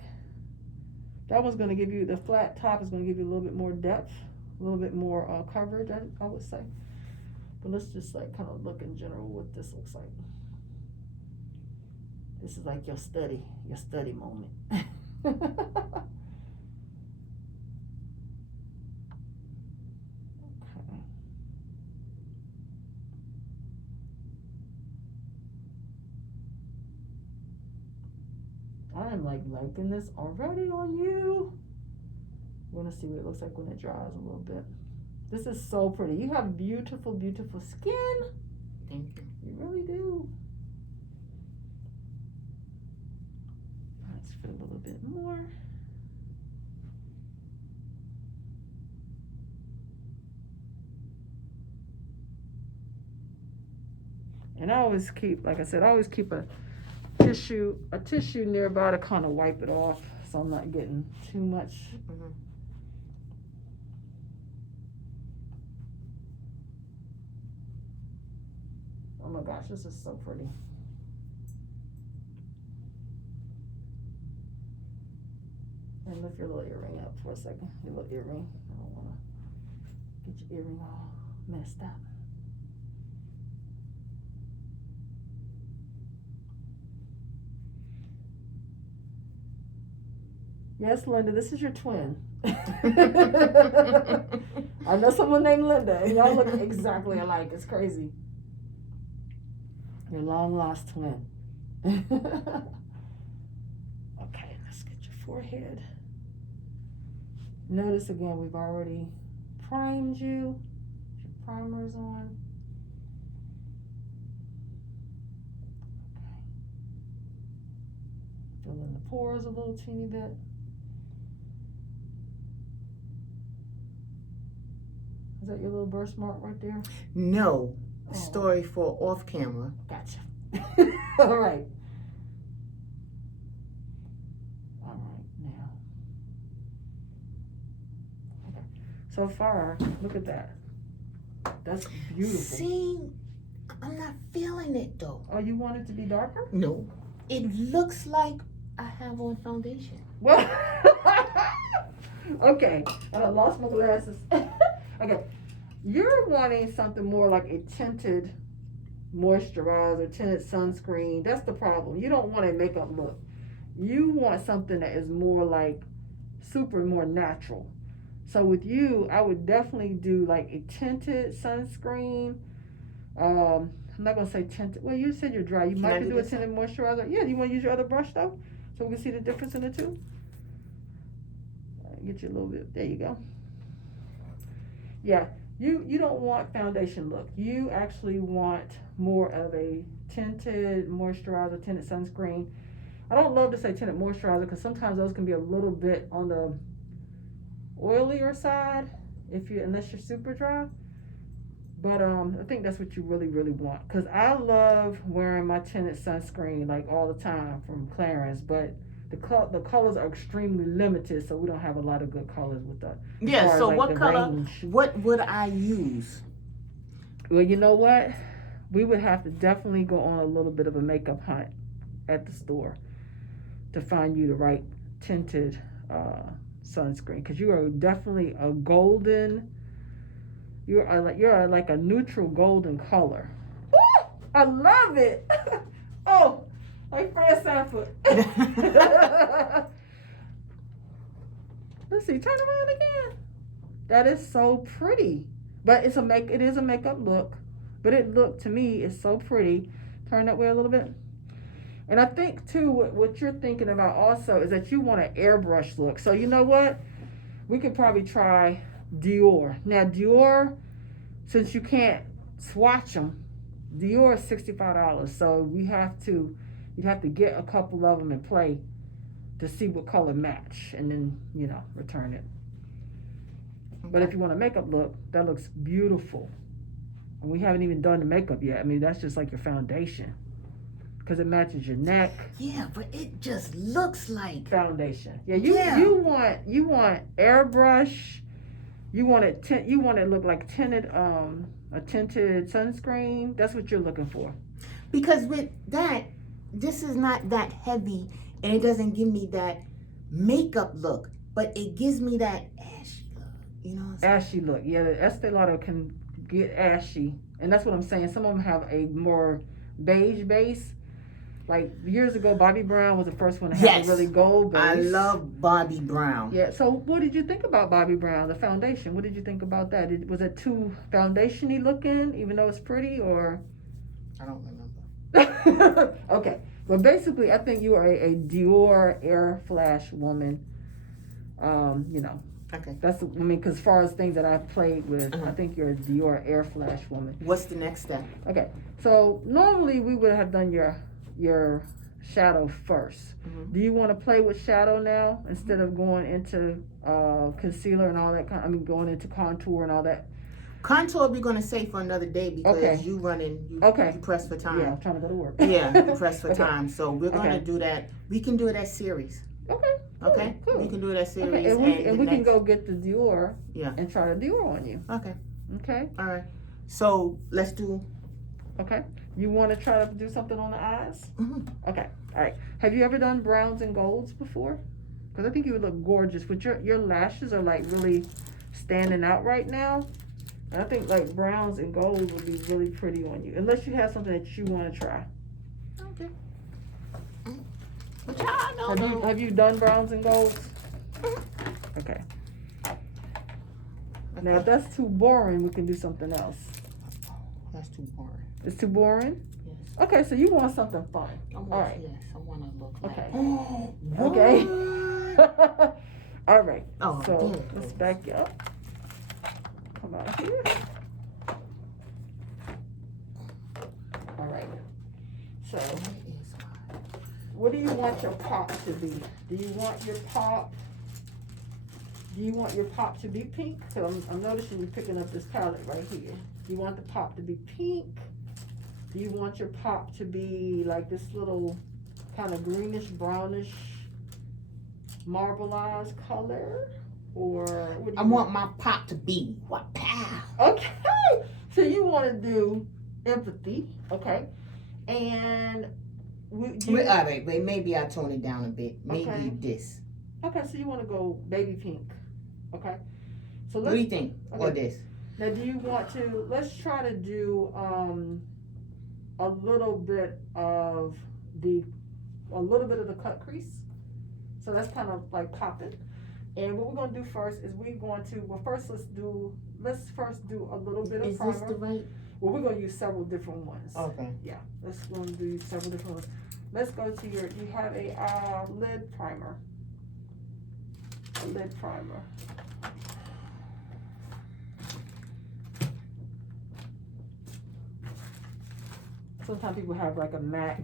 That one's gonna give you, the flat top is gonna give you a little bit more depth, a little bit more coverage, I would say. But let's just like kind of look in general what this looks like. This is like your study moment. Okay. I'm like liking this already on you. We're gonna see what it looks like when it dries a little bit. This is so pretty. You have beautiful, beautiful skin. Thank you. You really do. Let's put a little bit more. And I always keep, like I said, I always keep a tissue nearby to kind of wipe it off, so I'm not getting too much. Mm-hmm. Oh my gosh, this is so pretty. And lift your little earring up for a second. Your little earring. I don't want to get your earring all messed up. Yes, Linda, this is your twin. I know someone named Linda, and y'all look exactly alike. It's crazy. Your long lost twin. Okay, let's get your forehead. Notice again, we've already primed you. Your primer's on. Okay. Fill in the pores a little teeny bit. Is that your little birthmark right there? No. Oh. Story for off camera. Gotcha. All right. All right, now. Okay. So far, look at that. That's beautiful. See, I'm not feeling it though. Oh, you want it to be darker? No. It looks like I have on foundation. Well, okay. I lost my glasses. Okay. You're wanting something more like a tinted moisturizer, tinted sunscreen. That's the problem. You don't want a makeup look. You want something that is more like more natural. So with you, I would definitely do like a tinted sunscreen. I'm not gonna say tinted. Well, you said you're dry. You might do a tinted moisturizer. Yeah, you want to use your other brush though, so we can see the difference in the two. Get you a little bit. There you go. Yeah. You don't want foundation look. You actually want more of a tinted moisturizer, tinted sunscreen. I don't love to say tinted moisturizer because sometimes those can be a little bit on the oilier side unless you're super dry. But I think that's what you really, really want. Because I love wearing my tinted sunscreen like all the time from Clarins, but the colors are extremely limited, so we don't have a lot of good colors with that. Yeah, so like what color, range. what would I use? Well, you know what? We would have to definitely go on a little bit of a makeup hunt at the store to find you the right tinted sunscreen, because you are definitely a golden. You're like a neutral golden color. Ooh, I love it. Oh. Like Fred Sanford. Let's see, turn around again. That is so pretty. But it is a makeup look. But to me, is so pretty. Turn that way a little bit. And I think too, what you're thinking about also is that you want an airbrush look. So you know what? We could probably try Dior. Now Dior, since you can't swatch them, Dior is $65. So you'd have to get a couple of them and play to see what color match, and then, you know, return it. But if you want a makeup look, that looks beautiful. And we haven't even done the makeup yet. I mean, that's just like your foundation. Because it matches your neck. Yeah, but it just looks like foundation. Yeah, you want airbrush. You want it you want it to look like tinted a tinted sunscreen. That's what you're looking for. Because with that, this is not that heavy, and it doesn't give me that makeup look, but it gives me that ashy look. You know what I'm saying? Ashy look. Yeah, the Estee Lauder can get ashy, and that's what I'm saying. Some of them have a more beige base. Like years ago, Bobbi Brown was the first one to have a really gold base. I love Bobbi Brown. Yeah. So, what did you think about Bobbi Brown, the foundation? What did you think about that? Was it too foundation-y looking, even though it's pretty, or? I don't remember. Okay. Well, basically, I think you are a Dior Air Flash woman. You know. Okay. That's, I mean, because as far as things that I've played with, I think you're a Dior Air Flash woman. What's the next step? Okay. So normally we would have done your shadow first. Do you want to play with shadow now instead of going into concealer and all that going into contour and all that? Contour we're gonna save for another day because you press for time. Yeah, I'm trying to go to work. Yeah, you press for time. So we're gonna do that. We can do it at series. Okay. Cool, okay. Cool. We can do it at series. Okay. And we can go get the Dior. Yeah. And try the Dior on you. Okay. Okay. All right. So let's do. Okay. You want to try to do something on the eyes? Okay. All right. Have you ever done browns and golds before? Because I think you would look gorgeous. With your lashes are like really standing out right now. And I think like browns and golds would be really pretty on you. Unless you have something that you want to try. Okay. But y'all know. Have you done browns and golds? Okay. Now if that's too boring, we can do something else. That's too boring. It's too boring? Yes. Okay, so you want something fun. All right. Yes, I want to look like. Okay. Okay. All right. Oh, so let's back you up. Come out here. All right. So, what do you want your pop to be? Do you want your pop to be pink? So I'm noticing you picking up this palette right here. Do you want the pop to be pink? Do you want your pop to be like this little kind of greenish, brownish, marbleized color? Or what do you want my pop to be what? Pow. Okay. So you want to do empathy, okay? And wait, maybe I tone it down a bit. Maybe this. Okay, so you want to go baby pink. Okay. So what do you think? Okay. Or this? Now, do you want to? Let's try to do a little bit of the cut crease. So that's kind of like pop it. And what we're gonna do first is let's first do a little bit of primer. Is this the right? Well, we're gonna use several different ones. Okay. Yeah, let's go and do several different ones. Let's go to you have a lid primer. A lid primer. Sometimes people have like a MAC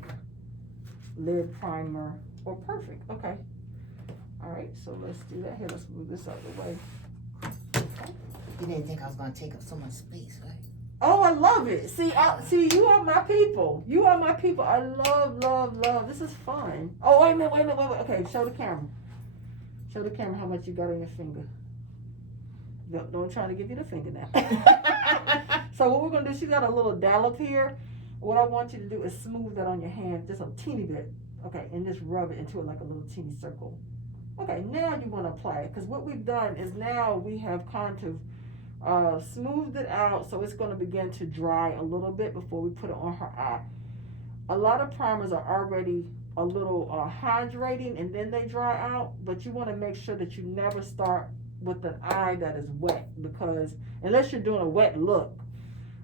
lid primer or perfect. Okay. All right, so let's do that. Here, let's move this out of the way. Okay. You didn't think I was going to take up so much space, right? Oh, I love it. See, you are my people. You are my people. I love. This is fun. Oh, wait a minute. Okay, show the camera. Show the camera how much you got on your finger. Don't try to give you the finger now. So what we're going to do, she's got a little dollop here. What I want you to do is smooth that on your hand just a teeny bit. Okay, and just rub it into it like a little teeny circle. Okay, now you want to apply it, because what we've done is now we have kind of smoothed it out, so it's going to begin to dry a little bit before we put it on her eye. A lot of primers are already a little hydrating and then they dry out, but you want to make sure that you never start with an eye that is wet, because unless you're doing a wet look,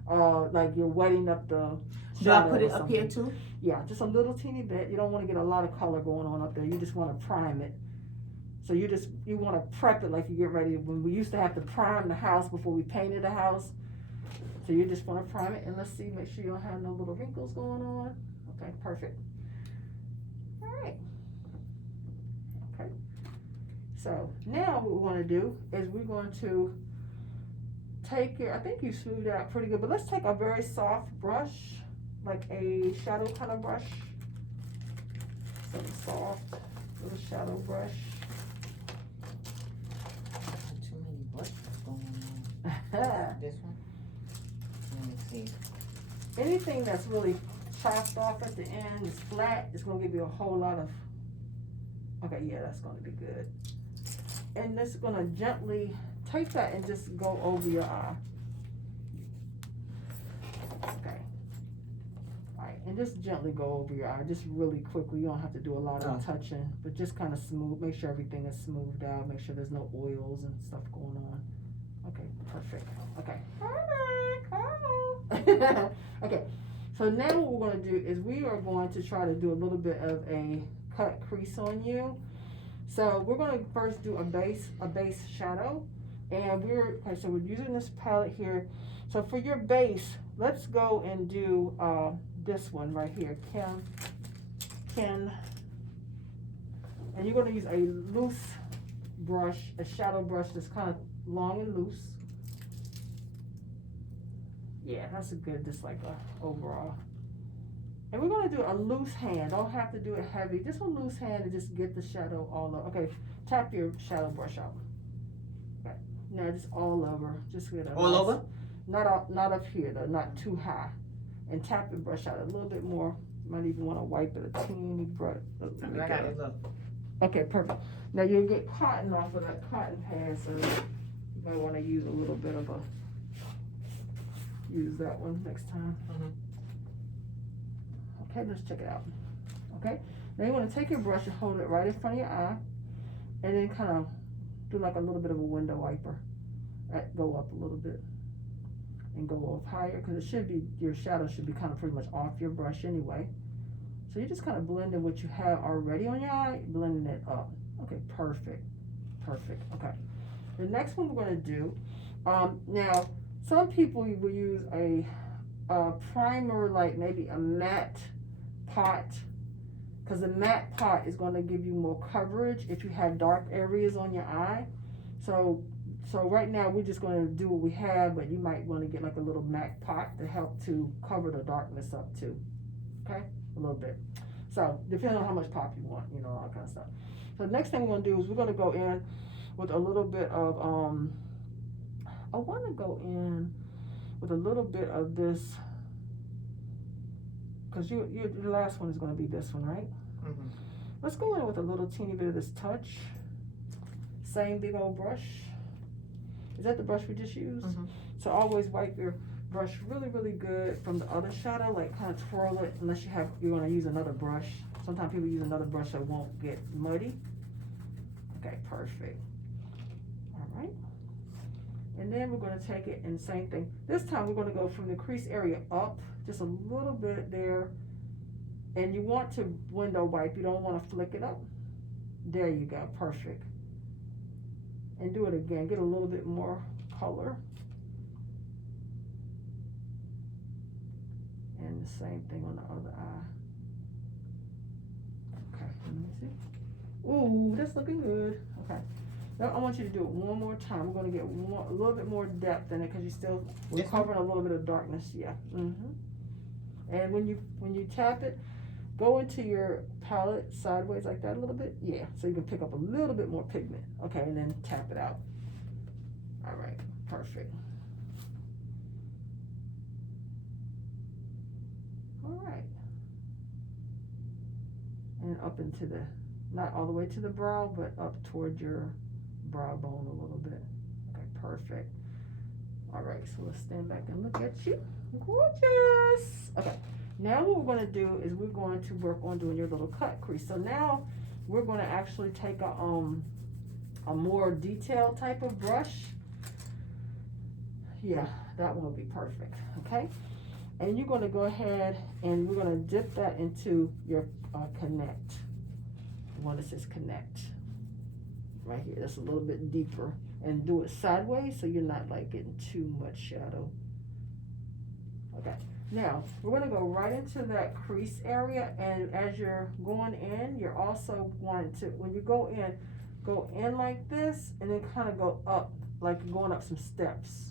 like you're wetting up the should I put it up here too? Yeah, just a little teeny bit. You don't want to get a lot of color going on up there. You just want to prime it. So you want to prep it like you get ready. When we used to have to prime the house before we painted the house. So you just want to prime it, and let's see, make sure you don't have no little wrinkles going on. Okay, perfect. All right. So now what we're going to do is we're going to take your, I think you smoothed out pretty good, but let's take a very soft brush, like a shadow kind of brush. Some soft little shadow brush. Too many brushes going on. This one? Let me see. Anything that's really chopped off at the end is flat, it's going to give you a whole lot of, okay, yeah, that's going to be good. And this is going to gently take that and just go over your eye. Okay. Alright, and just gently go over your eye, just really quickly. You don't have to do a lot of touching, but just kind of smooth, make sure everything is smoothed out, make sure there's no oils and stuff going on. Okay, perfect. Okay. Okay, so now what we're going to do is we are going to try to do a little bit of a cut crease on you. So we're going to first do a base shadow, and so we're using this palette here. So for your base, let's go and do this one right here, Ken, and you're going to use a loose brush, a shadow brush that's kind of long and loose. Yeah, that's a good, just like a overall. And we're going to do a loose hand. Don't have to do it heavy. Just a loose hand to just get the shadow all over. Okay, tap your shadow brush out. Okay, now just all over. Just get a all nice, over? Not up here though, not too high. And tap the brush out a little bit more. You might even want to wipe it a teeny brush. I got it, look. Okay, perfect. Now you'll get cotton off of that cotton pad, so you might want to use a little bit of use that one next time. Okay, let's check it out. Okay, now you want to take your brush and hold it right in front of your eye, and then kind of do like a little bit of a window wiper. Go up a little bit and go up higher, because it should be, your shadow should be kind of pretty much off your brush anyway. So you're just kind of blending what you have already on your eye, blending it up. Okay, perfect, perfect. Okay, the next one we're going to do, now some people will use a primer, like maybe a matte pot, because the matte pot is going to give you more coverage if you have dark areas on your eye. So right now we're just going to do what we have, but you might want to get like a little matte pot to help to cover the darkness up too. Okay, a little bit. So depending on how much pop you want, you know, all that kind of stuff. So the next thing we're going to do is we're going to go in with a little bit of I want to go in with a little bit of this, because your last one is going to be this one, right? Let's go in with a little teeny bit of this touch. Same big old brush. Is that the brush we just used? So always wipe your brush really, really good from the other shadow, like kind of twirl it, unless you're going to use another brush. Sometimes people use another brush that won't get muddy. Okay, perfect. All right. And then we're going to take it and same thing. This time we're going to go from the crease area up, just a little bit there. And you want to window wipe. You don't want to flick it up. There you go, perfect. And do it again, get a little bit more color. And the same thing on the other eye. Okay, let me see. Ooh, that's looking good. Okay. Now I want you to do it one more time. We're going to get a little bit more depth in it, because we're covering a little bit of darkness. Yeah. And when you tap it, go into your palette sideways like that a little bit. Yeah, so you can pick up a little bit more pigment. Okay, and then tap it out. All right, perfect. All right. And up into the, not all the way to the brow, but up toward your brow bone a little bit. Okay, perfect. All right, so let's stand back and look at you. Gorgeous. Okay, now what we're going to do is we're going to work on doing your little cut crease. So now we're going to actually take a more detailed type of brush. Yeah, that one will be perfect. Okay, and you're going to go ahead and we're going to dip that into your connect. The one that says connect. Right here, that's a little bit deeper, and do it sideways so you're not like getting too much shadow. Okay, now we're going to go right into that crease area, and as you're going in, you're also wanting to, when you go in, go in like this and then kind of go up, like you're going up some steps.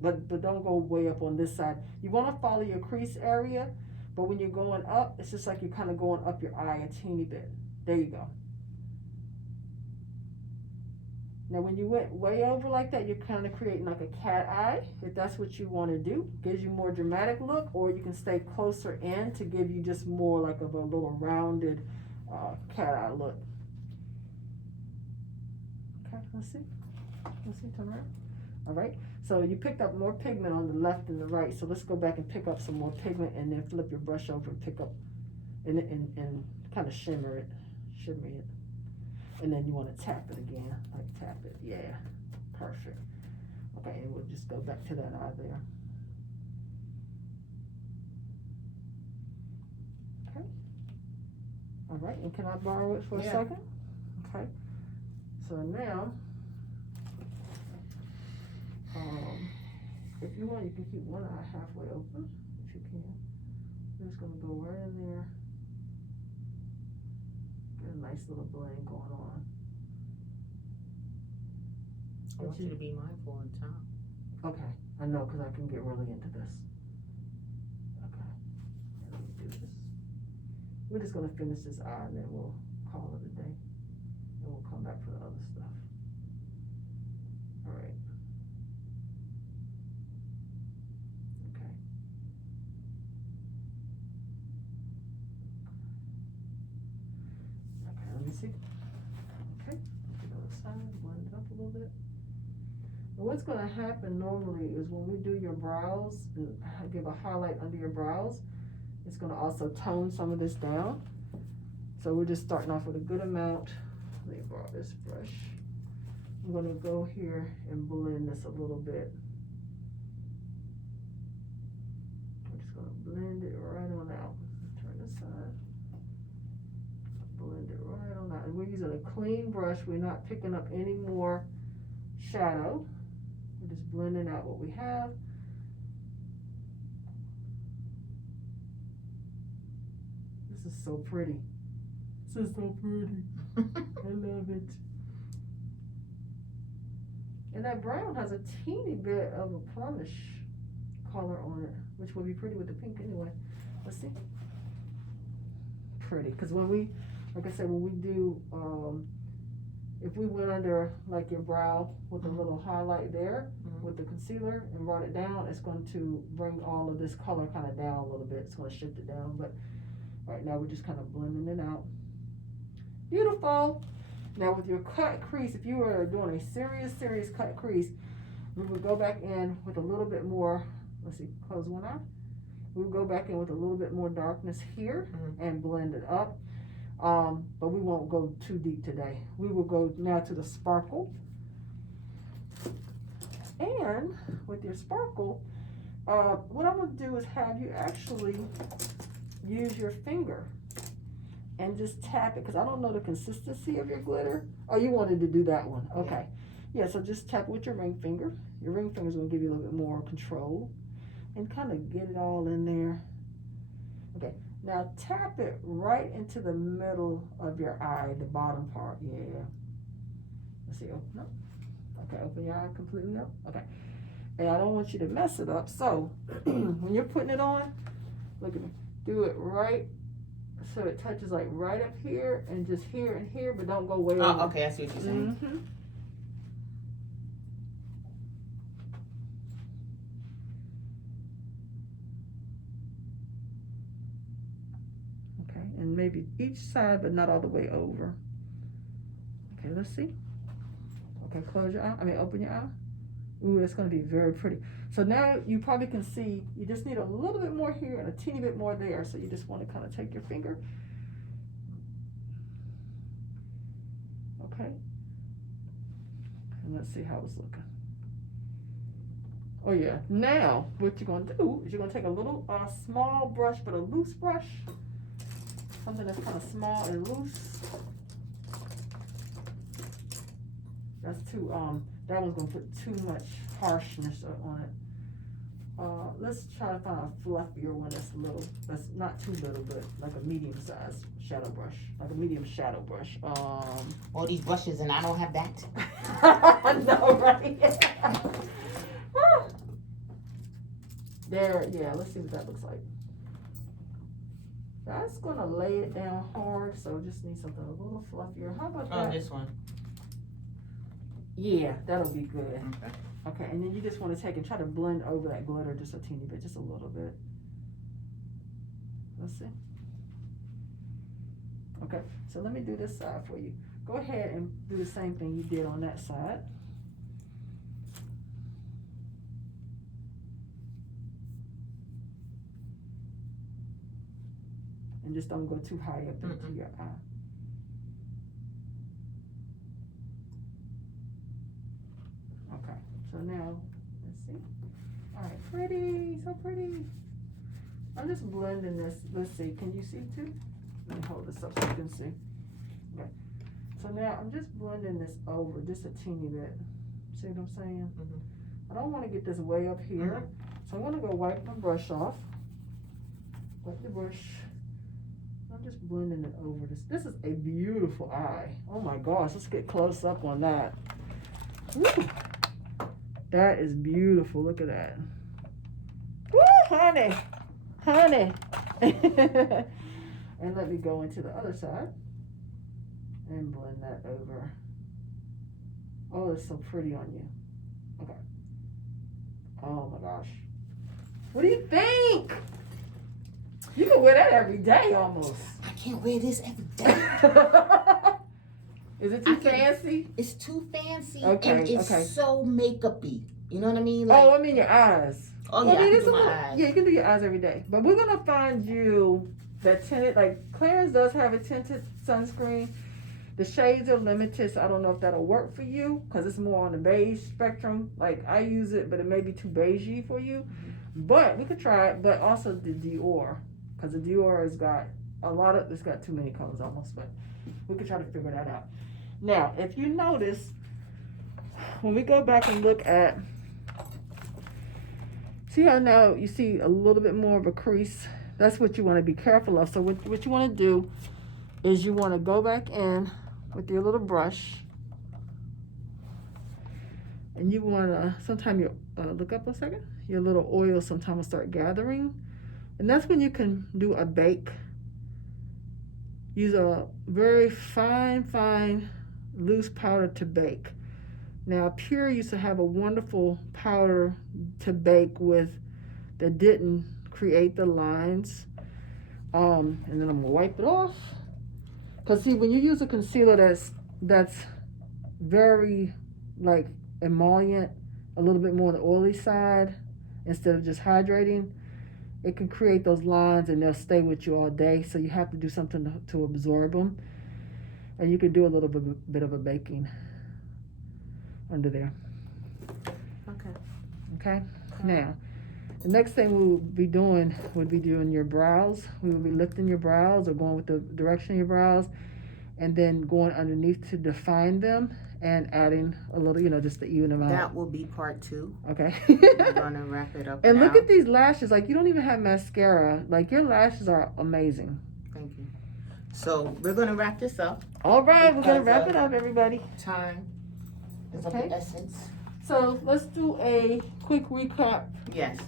But don't go way up on this side. You want to follow your crease area, but when you're going up, it's just like you're kind of going up your eye a teeny bit. There you go. Now when you went way over like that, you're kind of creating like a cat eye, if that's what you want to do. Gives you more dramatic look, or you can stay closer in to give you just more like of a little rounded cat eye look. Okay, let's see, turn around. All right, so you picked up more pigment on the left and the right, so let's go back and pick up some more pigment and then flip your brush over and pick up and kind of shimmer it. And then you want to tap it again, like tap it, yeah, perfect. Okay, and we'll just go back to that eye there. Okay, all right, and can I borrow it for a second? Okay, so now, if you want, you can keep one eye halfway open, if you can. I'm just gonna go right in there. Get a nice little blend going on. I want you to be mindful on top. Okay, I know, because I can get really into this. Okay, let me do this. We're just gonna finish this eye and then we'll call it a day. And we'll come back for the other stuff. All right. Okay. Okay, let me see. Okay, the other side, blend it up a little bit. And what's going to happen normally is when we do your brows and give a highlight under your brows, it's going to also tone some of this down. So we're just starting off with a good amount. Let me borrow this brush. I'm going to go here and blend this a little bit. I'm just going to blend it right on out. Turn this side. Blend it right on out. And we're using a clean brush. We're not picking up any more shadow. We're just blending out what we have. This is so pretty. This is so pretty. I love it. And that brown has a teeny bit of a plummish color on it, which will be pretty with the pink anyway. Let's see. Pretty, because when we, like I said, when we do, if we went under like your brow with a little highlight there with the concealer and brought it down, it's going to bring all of this color kind of down a little bit. It's going to shift it down, but right now we're just kind of blending it out. Beautiful. Now with your cut crease, if you were doing a serious cut crease, we would go back in with a little bit more, let's see, close one eye. We would go back in with a little bit more darkness here and blend it up. But we won't go too deep today. We will go now to the sparkle. And with your sparkle, what I'm going to do is have you actually use your finger and just tap it, because I don't know the consistency of your glitter. Oh, you wanted to do that one. Okay. Yeah, so just tap it with your ring finger. Your ring finger is going to give you a little bit more control and kind of get it all in there. Okay. Now tap it right into the middle of your eye, the bottom part. Yeah. Let's see. Open up. Okay, open your eye completely up. Okay. And I don't want you to mess it up. So when you're putting it on, look at me. Do it right so it touches like right up here and just here and here, but don't go way over. Okay, I see what you're saying. Okay, and maybe each side, but not all the way over. Okay, let's see. Okay, close your eye. Open your eye. Ooh, that's going to be very pretty. So now you probably can see, you just need a little bit more here and a teeny bit more there. So you just want to kind of take your finger. Okay. And let's see how it's looking. Oh yeah. Now, what you're going to do is you're going to take a little small brush, but a loose brush. Something that's kind of small and loose. That's too, that one's going to put too much harshness on it. Let's try to find a fluffier one that's little, that's not too little, but like a medium size shadow brush, like a medium shadow brush. All these brushes and I don't have that. I know, right? There, yeah, let's see what that looks like. That's gonna lay it down hard, so just need something a little fluffier. How about that? Oh, this one. Yeah, that'll be good. Okay. Okay, and then you just want to take and try to blend over that glitter just a teeny bit, just a little bit. Let's see. Okay, so let me do this side for you. Go ahead and do the same thing you did on that side. And just don't go too high up into your eye. Okay, so now, let's see. All right, pretty, so pretty. I'm just blending this. Let's see, can you see too? Let me hold this up so you can see. Okay, so now I'm just blending this over just a teeny bit. See what I'm saying? I don't want to get this way up here. So I'm going to go wipe my brush off. Wipe the brush. I'm just blending it over this. This is a beautiful eye. Oh my gosh, let's get close up on that. Woo. That is beautiful. Look at that. Woo, honey. Honey. And let me go into the other side and blend that over. Oh, it's so pretty on you. Okay. Oh my gosh. What do you think? You can wear that every day almost. I can't wear this every day. Is it too fancy? It's too fancy. Okay, and it's so makeup-y. You know what I mean? Like, oh, I mean your eyes. Oh, well, yeah, I can do my eyes. Yeah, you can do your eyes every day. But we're going to find you that tinted, like Clarence does have a tinted sunscreen. The shades are limited, so I don't know if that'll work for you because it's more on the beige spectrum. Like, I use it, but it may be too beigey for you. But we could try it. But also the Dior, because the Dior has got it's got too many colors almost, but we could try to figure that out. Now, if you notice, when we go back and look at, see how now you see a little bit more of a crease? That's what you want to be careful of. So what you want to do is you want to go back in with your little brush, and you want to, sometimes you look up a second, your little oil sometimes will start gathering, and that's when you can do a bake. Use a very fine loose powder to bake. Now, Pure used to have a wonderful powder to bake with that didn't create the lines. And then I'm gonna wipe it off. Cause see, when you use a concealer that's very like emollient, a little bit more on the oily side, instead of just hydrating, it can create those lines and they'll stay with you all day. So you have to do something to absorb them. And you can do a little bit of a baking under there. Okay. Now, the next thing we will be doing would be doing your brows. We will be lifting your brows or going with the direction of your brows, and then going underneath to define them and adding a little, just to even them out. That will be part 2. Okay. We're gonna wrap it up. And now. look at these lashes. Like, you don't even have mascara. Like, your lashes are amazing. Thank you. So we're gonna wrap this up. All right, we're gonna wrap it up, everybody. Time is of Okay. the essence. So let's do a quick recap. Yes.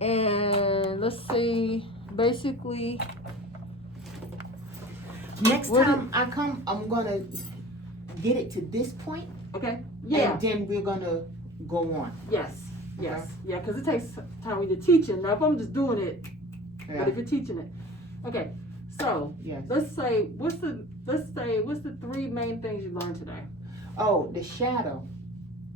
And let's see, basically. Next time I come, I'm gonna get it to this point. Okay. Yeah. And then we're gonna go on. Yes. Yes. Okay. Yeah, because it takes time when you're teaching. Now, if I'm just doing it, Yeah. but if you're teaching it, okay. So Yes. let's say what's the 3 main things you learned today? Oh, the shadow.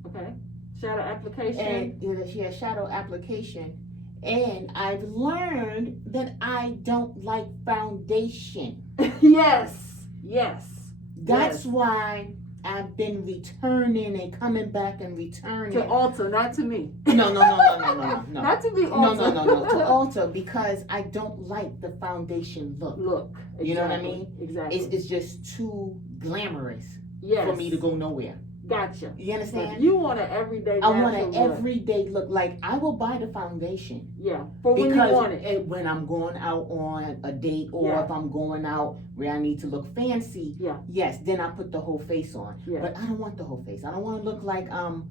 Okay. Shadow application. And she has shadow application. And I've learned that I don't like foundation. Yes. Yes. That's why I've been returning and coming back and returning. To Ulta, not to me. No. Not to be Ulta. No. To Ulta, because I don't like the foundation look. Exactly. You know what I mean? Exactly. It's just too glamorous Yes. for me to go nowhere. Gotcha. You understand? But you want an everyday I want natural an look. everyday look. Like, I will buy the foundation. Yeah, for when you want it. When I'm going out on a date, or Yeah. if I'm going out where I need to look fancy, Yeah. yes, then I put the whole face on. Yeah. But I don't want the whole face. I don't want to look like I'm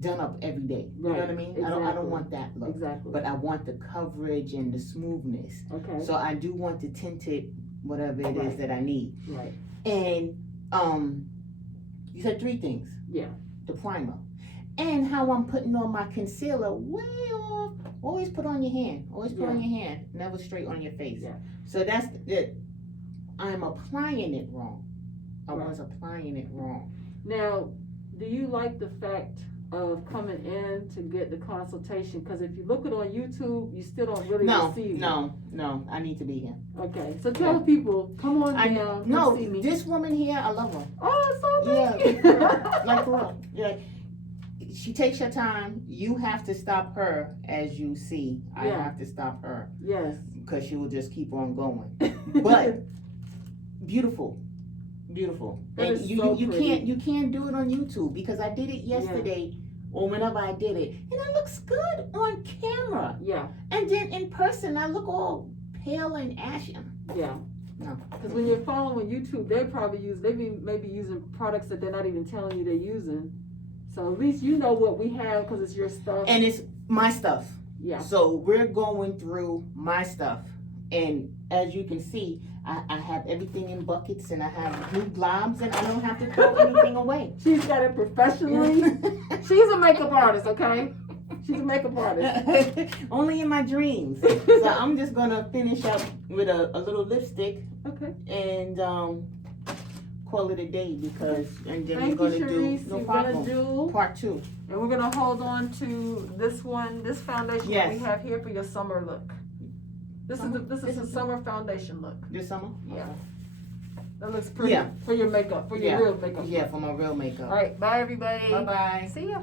done up every day. You know what I mean? Exactly. I don't want that look. Exactly. But I want the coverage and the smoothness. Okay. So I do want the tinted whatever it is Right. that I need. Right. And you said 3 things. Yeah. The primer. And how I'm putting on my concealer way off. Always put on your hand. Always put on your hand. Never straight on your face. Yeah. So that's it. I'm applying it wrong. I Right. was applying it wrong. Now, do you like the fact of coming in to get the consultation? Because if you look it on YouTube, you still don't really receive it. No. I need to be here. Okay, so tell people, come on down, come see me. This woman here, I love her. Oh, so thank you. Like for real. Yeah. She takes your time. You have to stop her, as you see. I have to stop her. Yes. Because she will just keep on going. But beautiful. That And is you so you pretty. can't do it on YouTube, because I did it yesterday or whenever I did it, and it looks good on camera. Yeah. And then in person I look all pale and ashy. Yeah. No. Because when you're following YouTube, they maybe using products that they're not even telling you they're using. So at least you know what we have because it's your stuff. And it's my stuff. Yeah. So we're going through my stuff. And as you can see, I have everything in buckets, and I have new globs, and I don't have to throw anything away. She's got it professionally. She's a makeup artist, okay? She's a makeup artist. Only in my dreams. So I'm just gonna finish up with a little lipstick. Okay. And call it a day, because and then Thank we're you, gonna Cherise. do We're gonna do part 2. And we're gonna hold on to this foundation that we have here for your summer look. This is a summer foundation look. This summer? Yeah. That looks pretty for your makeup, for your real makeup. Yeah, for my real makeup. All right, bye everybody. Bye bye. See ya.